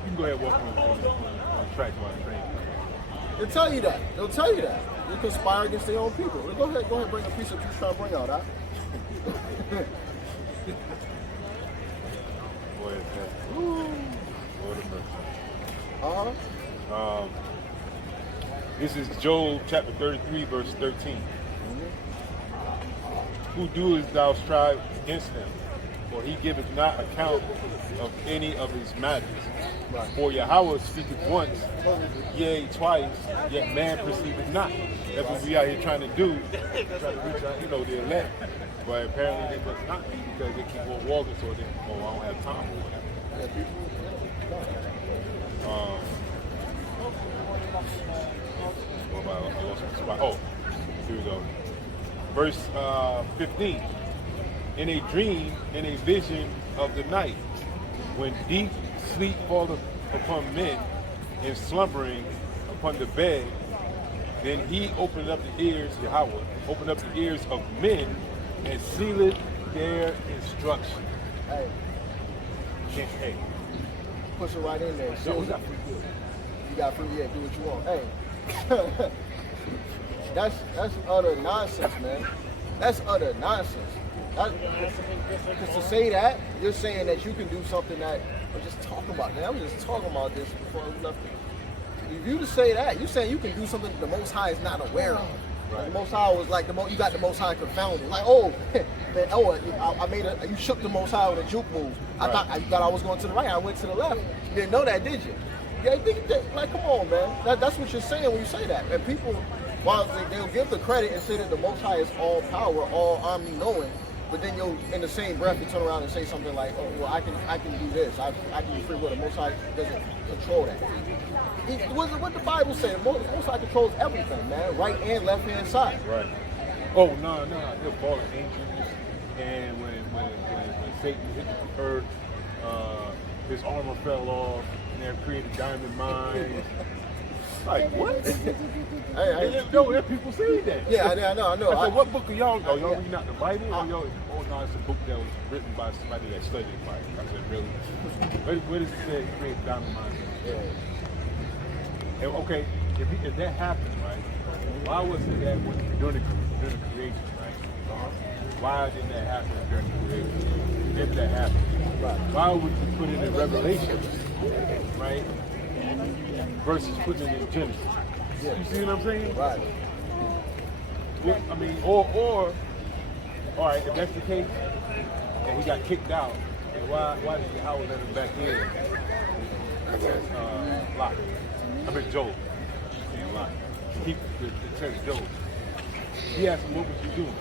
can go ahead and walk on the track while the train. They'll tell you that. You conspire against their own people. Go ahead, bring a piece of truth trying to bring out, huh? Boy, Lord of mercy. This is Job chapter 33, verse 13. Who doest thou strive against him? For he giveth not account of any of his matters. Right. For Yahweh speaketh once, yea, twice, yet man perceiveth not. That's what we out here trying to do, try to reach out, the elect. But apparently they must not be because they keep on walking, so they, I don't have time or whatever. Here we go. Verse 15. In a dream, in a vision of the night, when deep sleep falleth upon men, and slumbering upon the bed, then he opened up the ears, Yahweh, opened up the ears of men, and sealed their instruction. Hey. Push it right in there. So, you got free, yeah, do what you want. Hey. That's utter nonsense, man. That's utter nonsense. Because to say that, you're saying that you can do something that I'm just talking about. Man, I was just talking about this before I left. If you to say that, you're saying you can do something the Most High is not aware of. Right. The Most High was like you got the Most High confounded. Like, you shook the Most High with a juke move. I thought I was going to the right. I went to the left. You didn't know that, did you? Yeah, like, come on, man. That's what you're saying when you say that. And people, while they'll give the credit and say that the Most High is all power, all omni-knowing, but then you'll, in the same breath, you turn around and say something like, oh, well, I can do this. I can be free will. The Most High doesn't control that. What the Bible said, the Most High controls everything, man. Right and left hand side. Right. Oh, no. They're fallen angels. And when Satan hit the earth, his armor fell off, and they created diamond mines. Like, what? There are people saying that. Yeah, I know. I said, what book are y'all? Oh, y'all reading out the Bible? Or y'all, oh, no, it's a book that was written by somebody that studied the Bible. I said, really? Where does it say he created diamond mines? Yeah. And, okay, if that happened, right, why wasn't that during the creation, right? Why didn't that happen during the creation? If that happened. Right. Why would you put it in Revelation, right? Versus putting it in Genesis. Yeah. You see what I'm saying? Right. Well, I mean, or all right, if that's the case, and he got kicked out, then why did Yahweh let him back in? Lot. I mean, Job. Lot. Keep the church Job. He asked him, what was you doing?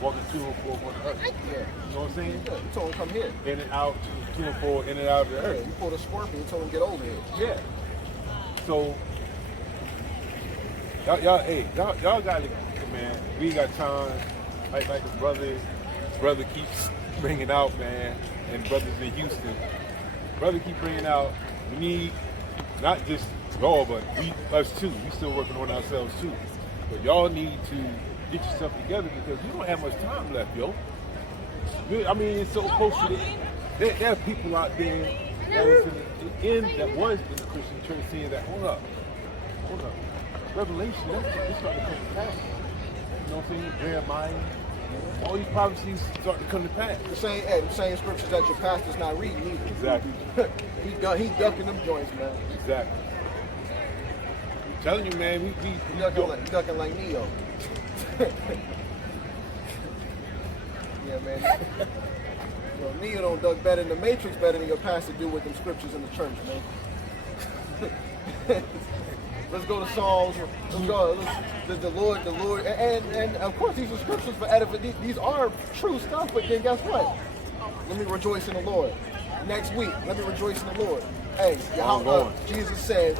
Walking to and fro on the earth. Yeah. You know what I'm saying? Yeah, you told him come here. In and out, to and fro, in and out of the earth. Yeah, you pulled a scorpion, you told him get over here. Yeah. So, y'all got to, man, we ain't got time. Like the brother keeps bringing out, man, and brothers in Houston. Brother keep bringing out, we need not just y'all, but us too. We still working on ourselves too. But y'all need to get yourself together because you don't have much time left, yo. I mean, it's so close to the end. There are people out there that was in the Christian church saying that, hold up. Revelation, it's starting to come to pass. You know what I'm saying? Jeremiah, all these prophecies starting to come to pass. The same scriptures that your pastor's not reading either. Exactly. He's ducking them joints, man. Exactly. I'm telling you, man, we ducking like Neo. Yeah, man. Well, Neo don't duck better in the Matrix better than your pastor do with them scriptures in the church, man. Let's go to Psalms. Let's go. The Lord, and of course these are scriptures for edification. These are true stuff. But then guess what? Let me rejoice in the Lord. Next week, let me rejoice in the Lord. Hey, Jesus said,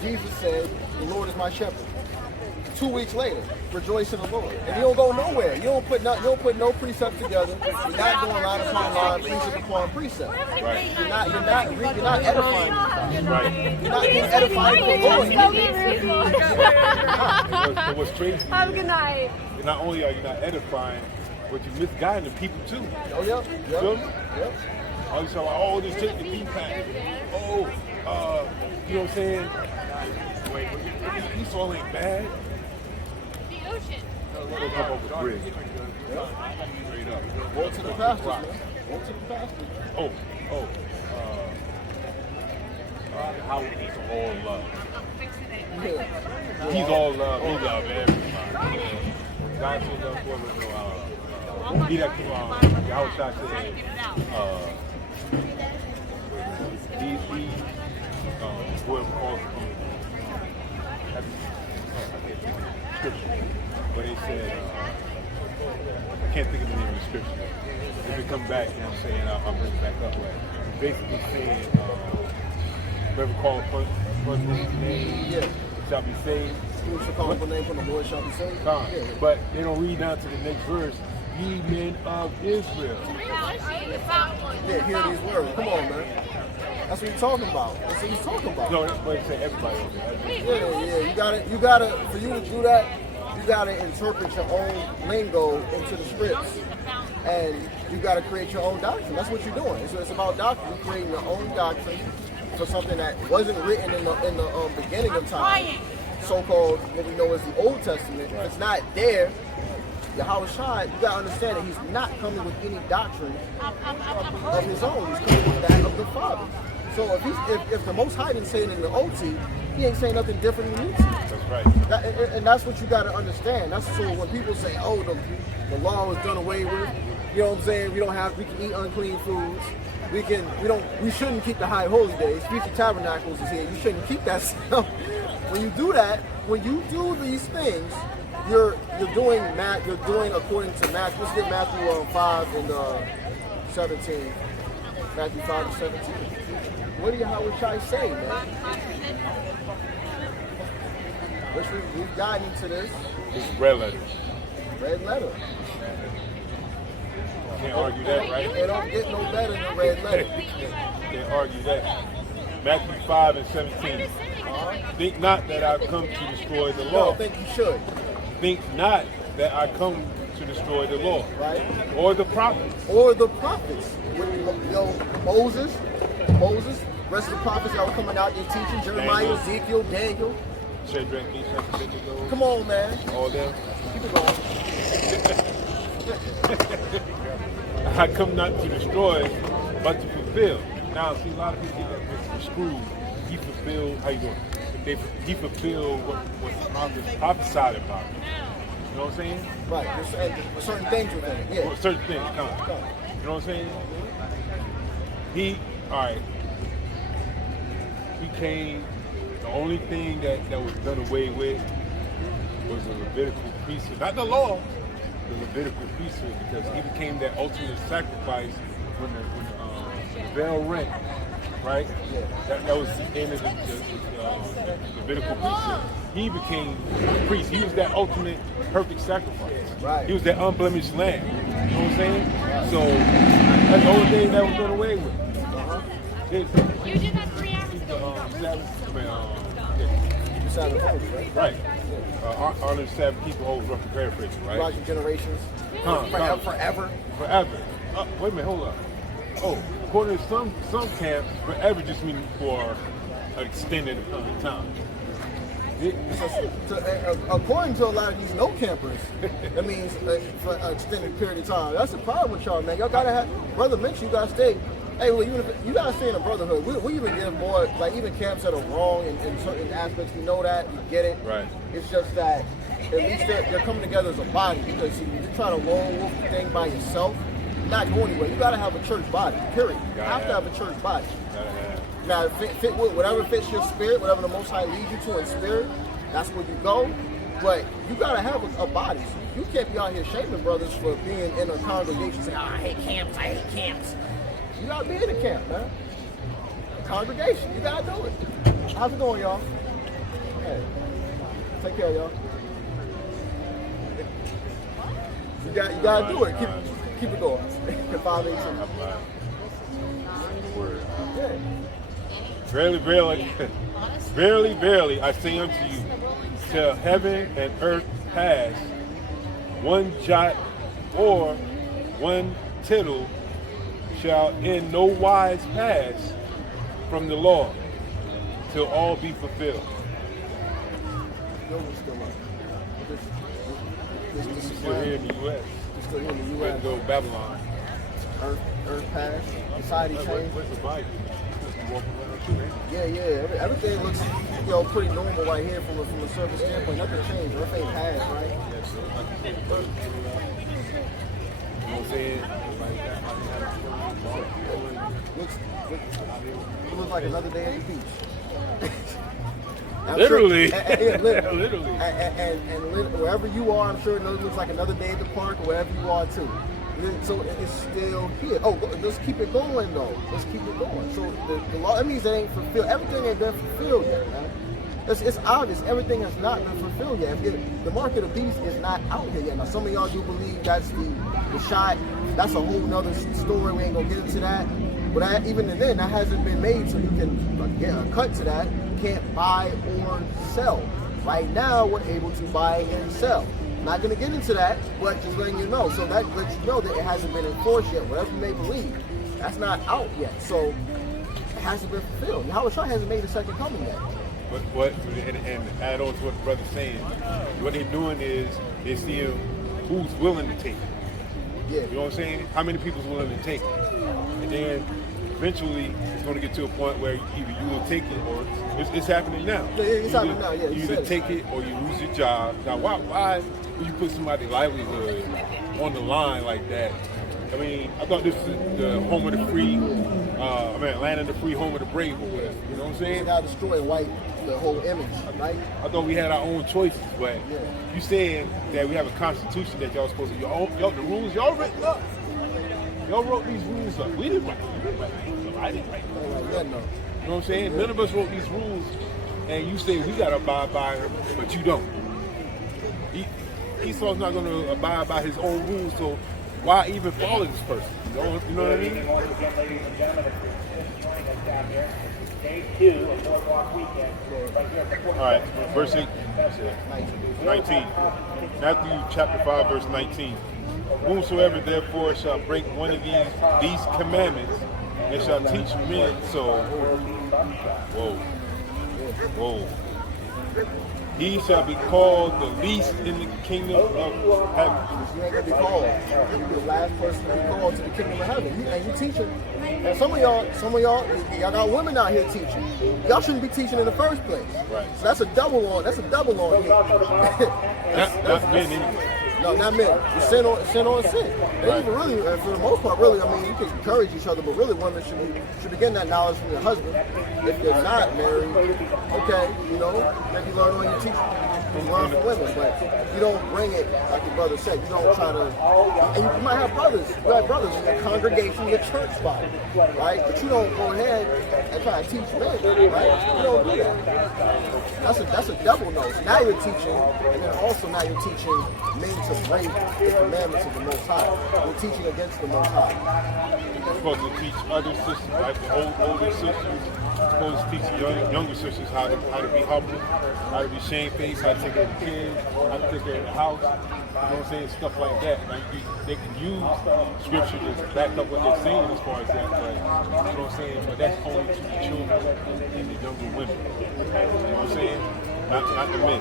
Jesus said, the Lord is my shepherd. 2 weeks later, rejoice in the Lord. And you don't go nowhere. You don't put no precepts together. You're not going line upon line, precept upon precept. Right. You're not edifying anybody. Right. You're not being edifying the Lord. So what's crazy? Have a good night. Not only are you not edifying, but you're misguiding the people too. Oh, yeah. Feel me? Yep. All you talking about, just take the D-pack. Oh, you know what I'm saying? Wait, Esau ain't bad. The ocean. We'll come over the bridge. Walk to the pastors, man. Walk to the pastors. How he's all love. Yeah. He's all love. He love everybody. God so love for he that Yahweh said, whoever calls him, scripture, but they said, I can't think of the name of the scripture. If it come back, you know what I'm saying, I'll bring it back up. Basically saying, whoever calls upon his name shall be saved. Who shall call upon the name from the Lord shall be saved. Yeah. But they don't read down to the next verse. Ye men of Israel. Yeah, hear these words. Come on, man. That's what he's talking about. That's what he's talking about. No, that's what he said. Everybody. Yeah. You gotta. For you to do that, you gotta interpret your own lingo into the scripts, and you gotta create your own doctrine. That's what you're doing. It's about doctrine. You're creating your own doctrine for something that wasn't written in the beginning of time. So-called what we know as the Old Testament. If it's not there, Yahweh Shai, you gotta understand that he's not coming with any doctrine of his own. He's coming with that of the Father. So if the Most High didn't say it in the OT, he ain't saying nothing different in the New Testament. That's right. And that's what you gotta understand. That's so when people say, "Oh, the law was done away with," you know what I'm saying? We can eat unclean foods. We shouldn't keep the high holy days. Feast of Tabernacles is here. You shouldn't keep that stuff. When you do that, when you do these things, you're doing math. You're doing according to Matthew. Let's get Matthew 5 and 17. Matthew 5 and 17. What do Yahawah say, man? We've gotten into this. It's red letter. Red letter. Can't argue that, right? It don't get no better than red letter. Can't argue that. Matthew 5 and 17. Think not that I come to destroy the law. I think you should. Think not that I come to destroy the law. Right. Or the prophets. Or the prophets. Moses, rest of the prophets that were coming out there teaching, Jeremiah, Ezekiel, Daniel. Shadrach, Meshach, Abednego. Come on, man. All them. Keep it going. I come not to destroy, but to fulfill. Now, see, a lot of people get misconstrued. He fulfilled, how you doing? He fulfilled what the prophets prophesied about. You know what I'm saying? Right. There's certain things with it. Yeah. Well, certain things, come on. You know what I'm saying? He came, the only thing that was done away with was the Levitical priesthood. Not the law, the Levitical priesthood, because he became that ultimate sacrifice when the veil rent, right? Yeah. That was the end of the Levitical priesthood. He became the priest. He was that ultimate perfect sacrifice. Right. He was that unblemished lamb. You know what I'm saying? So that's the only thing that was done away with. You did that 3 hours ago. You sounded holy, right? Right. Honor the Sabbath, keep the whole rough paraphrase, right? Throughout your generations. Forever. Forever. Wait a minute, hold up. Oh, according to some camps, forever just means for an extended time. According to a lot of these no campers, that means for an extended period of time. That's the problem with y'all, man. Y'all gotta have, Brother Mitch, you gotta stay. Hey, well, even if you gotta stay in a brotherhood. We even give more, like even camps that are wrong in certain aspects. We know that, we get it. Right. It's just that at least they're coming together as a body. Because see, if you try to lone wolf the thing by yourself, you're not going anywhere. You gotta have a church body. Period. You have to have a church body. Now, fit whatever fits your spirit, whatever the Most High leads you to in spirit, that's where you go. But you gotta have a body. So you can't be out here shaming brothers for being in a congregation saying, I hate camps. You gotta be in a camp, man. A congregation, you gotta do it. How's it going, y'all? Hey, take care, y'all. You gotta do it. Keep it going. 518. Yeah. Verily, I say unto you, till heaven and earth pass, one jot or one tittle shall in no wise pass from the law, till all be fulfilled. We're still here in the U.S. We're still here in the We're U.S. go Babylon. Earth pass, society change. Where's the Bible? Yeah. Everything looks, pretty normal right here from a surface standpoint. Nothing changed. Everything passed, right? You know what I'm saying? It looks like another day at the beach. Literally. Literally. And wherever you are, I'm sure it looks like another day at the park, or wherever you are too. So it's still here. Oh, let's keep it going though. Let's keep it going. So the law, that means they ain't fulfilled. Everything ain't been fulfilled yet, man. It's obvious. Everything has not been fulfilled yet. The mark of the beast is not out here yet. Now, some of y'all do believe that's the shot. That's a whole nother story. We ain't gonna get into that. But even then, that hasn't been made, so you can get a cut to that. You can't buy or sell. Right now, we're able to buy and sell. Not going to get into that, but just letting you know. So that lets you know that it hasn't been enforced yet. Whatever you may believe, that's not out yet. So it hasn't been fulfilled. Yahawah hasn't made the second coming yet. But and add on to what the brother's saying, what they're doing is they're seeing who's willing to take it. Yeah. You know what I'm saying? How many people's willing to take it? And then eventually it's going to get to a point where either you will take it or it's happening now. Yeah, it's happening now. Yeah, you either take it or you lose your job. Now, why would you put somebody's livelihood on the line like that I mean, I thought this was the home of the free, land of the free, home of the brave, or whatever. You know what I'm You saying? gotta destroy white, the whole image, right? I thought we had our own choices, but Yeah. you saying that we have a constitution that y'all supposed to, y'all the rules y'all written up. Y'all wrote these rules up. We didn't write them. You didn't write these up. I didn't write them. Like that, no. You know what I'm saying? None of us wrote these rules, and you say we gotta abide by them, but you don't. Esau's not gonna abide by his own rules, so why even follow this person? You know what I mean? Once again, ladies and gentlemen, if you're just joining us down here, day 2 of Boardwalk Weekend, right here at the All right, verse 19. Matthew chapter 5, verse 19. Whomsoever therefore shall break one of these commandments and shall teach men so, whoa, he shall be called the least in the kingdom of heaven. You ain't gonna be called. You're gonna be the last person to be called to the kingdom of heaven. And you teaching. And some of y'all got women out here teaching. Y'all shouldn't be teaching in the first place. Right. So that's a double on here. Not men anyway. No, not men. It's sin on sin. And even really, for the most part, really, I mean, you can encourage each other, but really women should be getting that knowledge from your husband. If you're not married, okay, maybe learn on your teacher. Learn from women, but you don't bring it, like your brother said, you don't try to, and you might have brothers, you have brothers in your congregation, your church body, right? But you don't go ahead and try to teach men, right? You don't do that. That's a double no. So now you're teaching, and then also now you're teaching men to break the commandments of the Most High. You're teaching against the Most High. You're supposed to teach other sisters, like the older sisters. You're supposed to teach younger sisters how to be humble, how to be shamefaced, how to take care of the kids, how to take care of the house. You know what I'm saying? Stuff like that. Like they can use scripture to back up what they're saying as far as that. But you know what I'm saying? But that's only to the children and the younger women. You know what I'm saying? Not the men.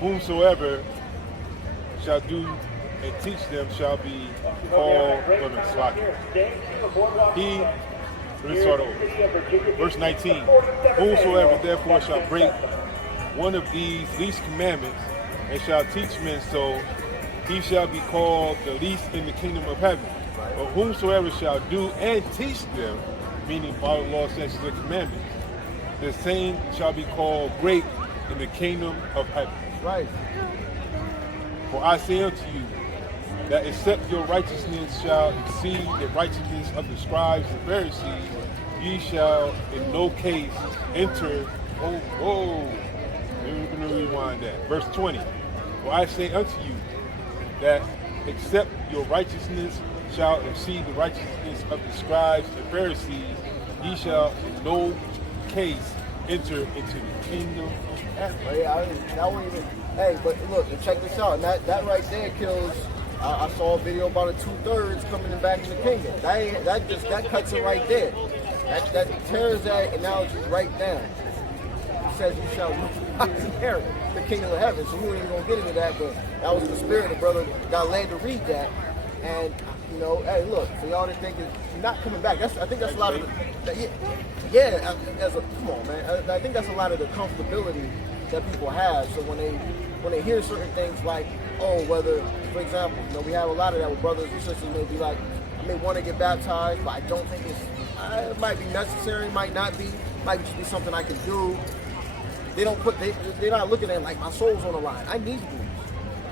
Whomsoever shall do and teach them shall be called women. Let's start over. Verse 19. Whomsoever therefore shall break one of these least commandments and shall teach men so, he shall be called the least in the kingdom of heaven. But whomsoever shall do and teach them, meaning follow the law, statutes, and commandments, the same shall be called great in the kingdom of heaven. Right. For I say unto you, that except your righteousness shall exceed the righteousness of the scribes and Pharisees, ye shall in no case enter. Let me rewind that. Verse 20. For I say unto you, that except your righteousness shall exceed the righteousness of the scribes and Pharisees, ye shall in no case enter into the kingdom of heaven. Hey, but look, and check this out. That right there kills. I saw a video about a 2/3 coming back in the kingdom. That cuts it right there. That tears that analogy right down. It says you shall inherit the kingdom of heaven. So we weren't even gonna get into that, but that was the spirit. The brother got led to read that, and hey, look, for y'all to think it's not coming back. I think that's a lot of come on, man. I think that's a lot of the comfortability that people have. So when they hear certain things like, whether, for example, we have a lot of that with brothers and sisters may be like, I may want to get baptized, but I don't think it might be necessary, might not be, might just be something I can do. They're not looking at it like my soul's on the line. I need to do this.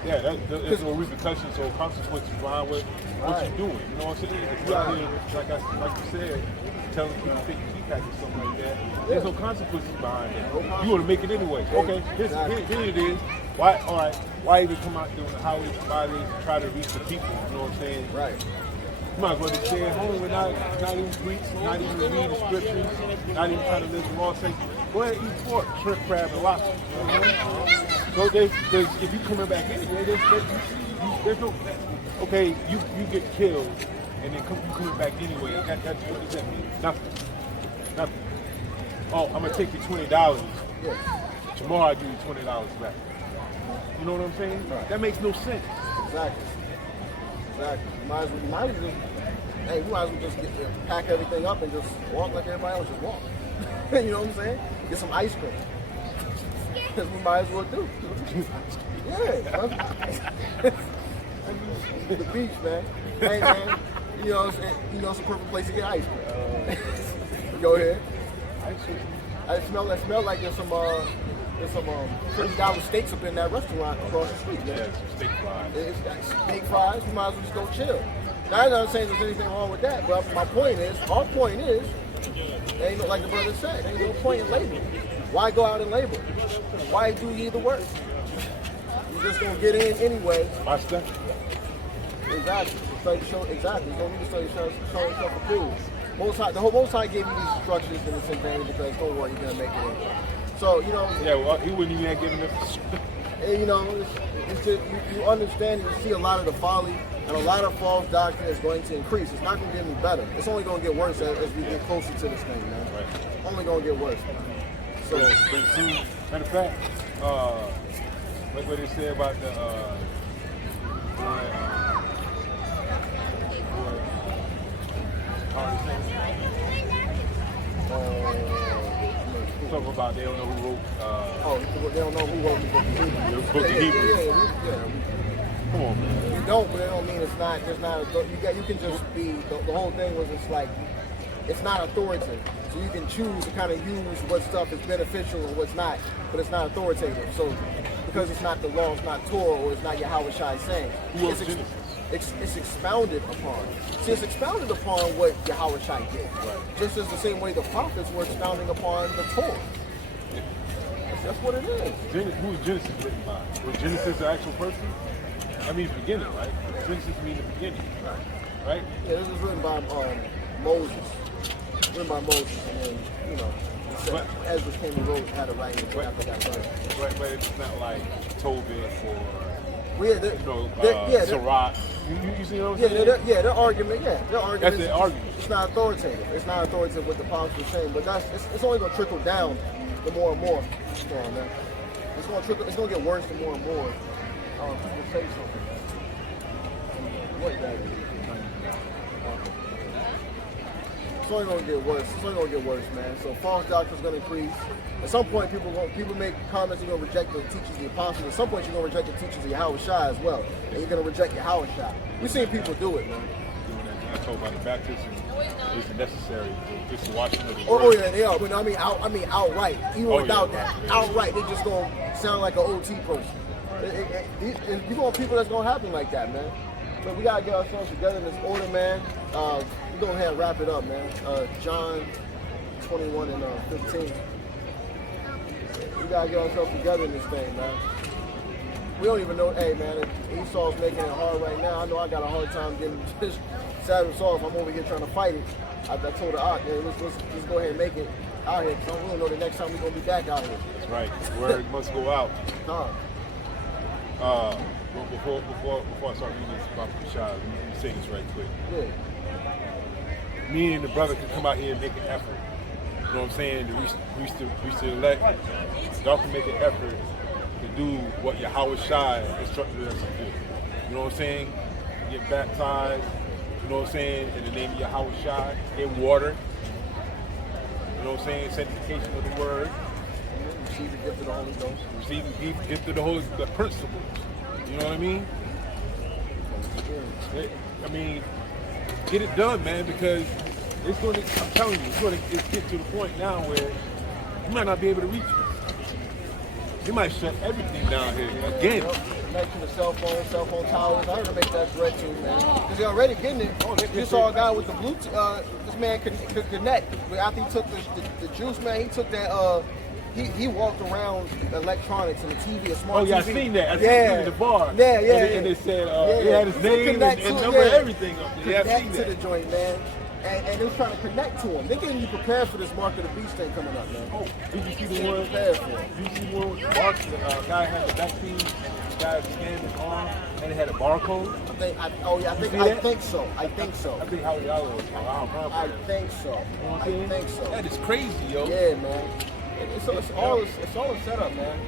Yeah, there's no repercussions or consequences behind what you're doing. You know what I'm saying? If you're out here, like you said, telling people to take a key pack or something like that, there's no consequences behind that. You want to make it anyway. Okay, here it is. Why even come out during the highways and byways and try to reach the people? You know what I'm saying? Right. You might as well just stay at home and not even preach, not even read the scriptures, not even trying to live the law. Say, go ahead and eat pork, shrimp, crab, and lobster. You know? So because if you coming back anyway, there's no. Okay, you get killed, and then you coming back anyway. What does that mean? Nothing. Oh, I'm gonna take you $20. Yeah. Tomorrow I give you $20 back. You know what I'm saying? Right. That makes no sense. Exactly. You might as well just pack everything up and just walk like everybody else just walk. You know what I'm saying? Get some ice cream. we might as well do. Yeah. The beach, man. Hey, man. You know, it's a perfect place to get ice cream. Go ahead. I smell like there's some $50 steaks up in that restaurant across the street. Man. Yeah, some steak fries. It's steak fries. We might as well just go chill. Now, I'm not saying there's anything wrong with that, but our point is, ain't no, like the brother said, ain't no point in laboring. Why go out and labor? Why do ye the work? You're just gonna get in anyway. My stuff. Exactly. Exactly. You don't need to study yourself approved. Most High gave you these instructions in the same vein because don't worry, you're gonna make it in. So you know. Yeah, well, he wouldn't even have given it. And, you know, it's just, you understand and you see a lot of the folly and a lot of false doctrine is going to increase. It's not going to get any better. It's only going to get worse as we get closer to this thing, man. Right. Only going to get worse. So, but see, matter of fact, like what they say about the talking about they don't know who wrote. they don't know who wrote the book of Hebrews. The book of Hebrews. Come on, man. You don't, but it don't mean it's not. There's not. You can just be. The whole thing was it's like it's not authoritative. So you can choose to kind of use what stuff is beneficial and what's not, but it's not authoritative. So because it's not the law, it's not Torah, or it's not Yahweh Shai saying. It's expounded upon. See, it's expounded upon what Yahweh Shai did. Right. Just as the same way the prophets were expounding upon the Torah. That's what it is. Who is Genesis written by? Was Genesis the actual person? I mean, the beginning, right? Genesis means the beginning, right? Yeah, this was written by Moses. Written by Moses, and then, you know, Ezra came and wrote, had a writing after that verse. But it's not like Tobit or... Well, Sirach. You see what I'm saying? Their argument, That's their argument. It's not authoritative. It's not authoritative what the apostles are saying, but it's only going to trickle down the more and more. Man. It's going to get worse the more and more. People say something. What that is. It's only going to get worse. It's only going to get worse, man. So false doctrine is going to increase. At some point, people make comments. You're going to reject the teachings of the apostles. At some point, you're going to reject the teachings of Yahweh Shai as well, and you're going to reject Yahweh Shai. We've seen people do it, man. I told about the baptism is necessary. Just watching the Oh yeah, they are. But I mean outright. Even without that, outright, they just gonna sound like an OT person. You want people that's gonna happen like that, man. But we gotta get ourselves together in this order, man. We're gonna have wrap it up, man. John 21 and 15. We gotta get ourselves together in this thing, man. We don't even know, hey man, if Esau's making it hard right now. I know I got a hard time getting this Sabbath off. I'm over here trying to fight it. I told the Art, let's go ahead and make it out here. So we don't know the next time we're gonna be back out here. That's right. Word must go out. Before I start reading this about the shot, let me say this right quick. Yeah. Me and the brother can come out here and make an effort. You know what I'm saying? To reach the elect. Y'all can make an effort to do what Yahweh Shai instructed us to do. You know what I'm saying? Get baptized, you know what I'm saying, in the name of Yahweh Shai, in water. You know what I'm saying? Sanctification of the word. Receive the gift of the Holy Ghost. Receive the gift of the Holy Ghost, the principles. You know what I mean? I mean, get it done, man, because it's going to, I'm telling you, it's going to get to the point now where you might not be able to reach it. They might shut everything down here again. Connect to the cell phone towers. I heard them make that threat too, man. Because they're already getting it. You saw a guy with the Bluetooth. This man could connect. But after he took the juice, man, he took that. He walked around electronics and the TV, a smart TV. Oh yeah, I seen that. I seen him in the bar. Yeah. And they said he had his name and number, everything up there. Yeah, I seen that. To the joint, man. And they was trying to connect to him. They're getting you prepared for this Mark of the Beast thing coming up, man. Oh, did you see the one? Prepared for it. Did you see the one with Mark? The guy had the vaccine. The guy scanned his arm and it had a barcode. I think so. I think how y'all was. I think so. I think so. That is crazy, yo. Yeah, man. It's all a setup, man.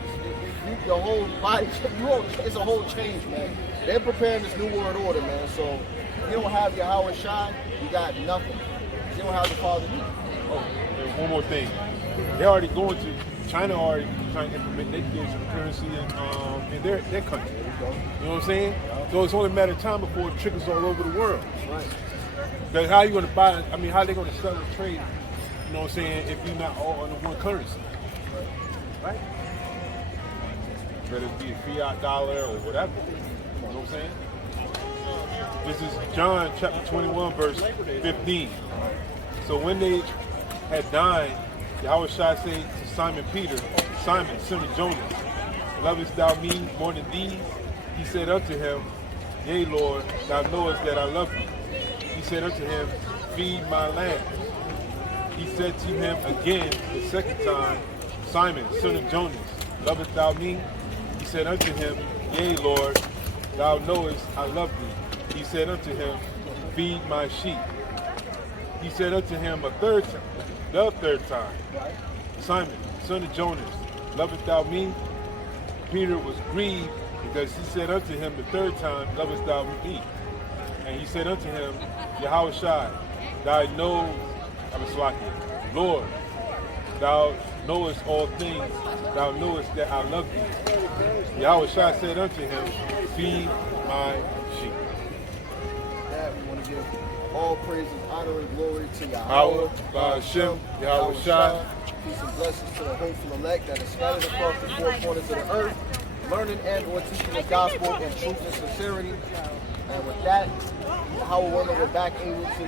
Your whole body, it's a whole change, man. They're preparing this new world order, man. So if you don't have your Yahweh Shai, you got nothing. You don't have the Father either. Oh, there's one more thing. They're already going to China already trying to implement their digital currency in their country. You know what I'm saying? So it's only a matter of time before it trickles all over the world. Right. Because how are you going to buy? I mean, how are they going to sell and trade? You know what I'm saying? If you're not all under one currency, right? Whether it be a fiat dollar or whatever. You know what I'm saying? This is John chapter 21, verse 15. So when they had dined, Yahweh Shai said to Simon Peter, Simon, son of Jonas, lovest thou me more than these? He said unto him, Yea, Lord, thou knowest that I love thee. He said unto him, Feed my lambs. He said to him again the second time, Simon, son of Jonas, lovest thou me? He said unto him, Yea, Lord, thou knowest I love thee. He said unto him, Feed my sheep. He said unto him the third time, Simon, son of Jonas, lovest thou me? Peter was grieved because he said unto him the third time, lovest thou me? And he said unto him, Yahweh Shai, thou knowest, Lord, thou knowest all things, thou knowest that I love thee. Yahweh Shai said unto him, Feed my sheep. That we want to give all praises, honor, and glory to Yahweh, Yahweh, Hashem, Yahweh Shai. Peace and blessings to the hopeful elect that is scattered across the four corners of the earth, learning and or teaching the gospel in truth and sincerity. And with that, how we're back able to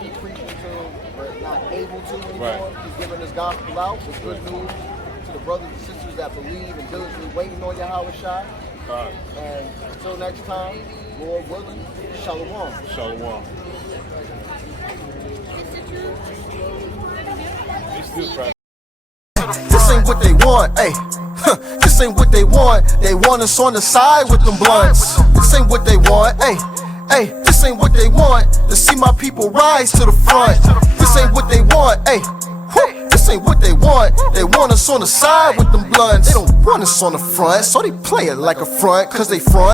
keep preaching to, but not able to anymore. Right. He's giving this gospel out. It's good news to the brothers and sisters that believe and diligently waiting on Yahweh Shai. And until next time, Lord willing, Shalom. Shalom. They still try. This ain't what they want, ayy. This ain't what they want. They want us on the side with them blunts. This ain't what they want, ayy. This ain't what they want. To see my people rise to the front. This ain't what they want, ayy. This ain't what they want. They want us on the side with them blunts. They don't want us on the front, so they play it like a front, cause they front.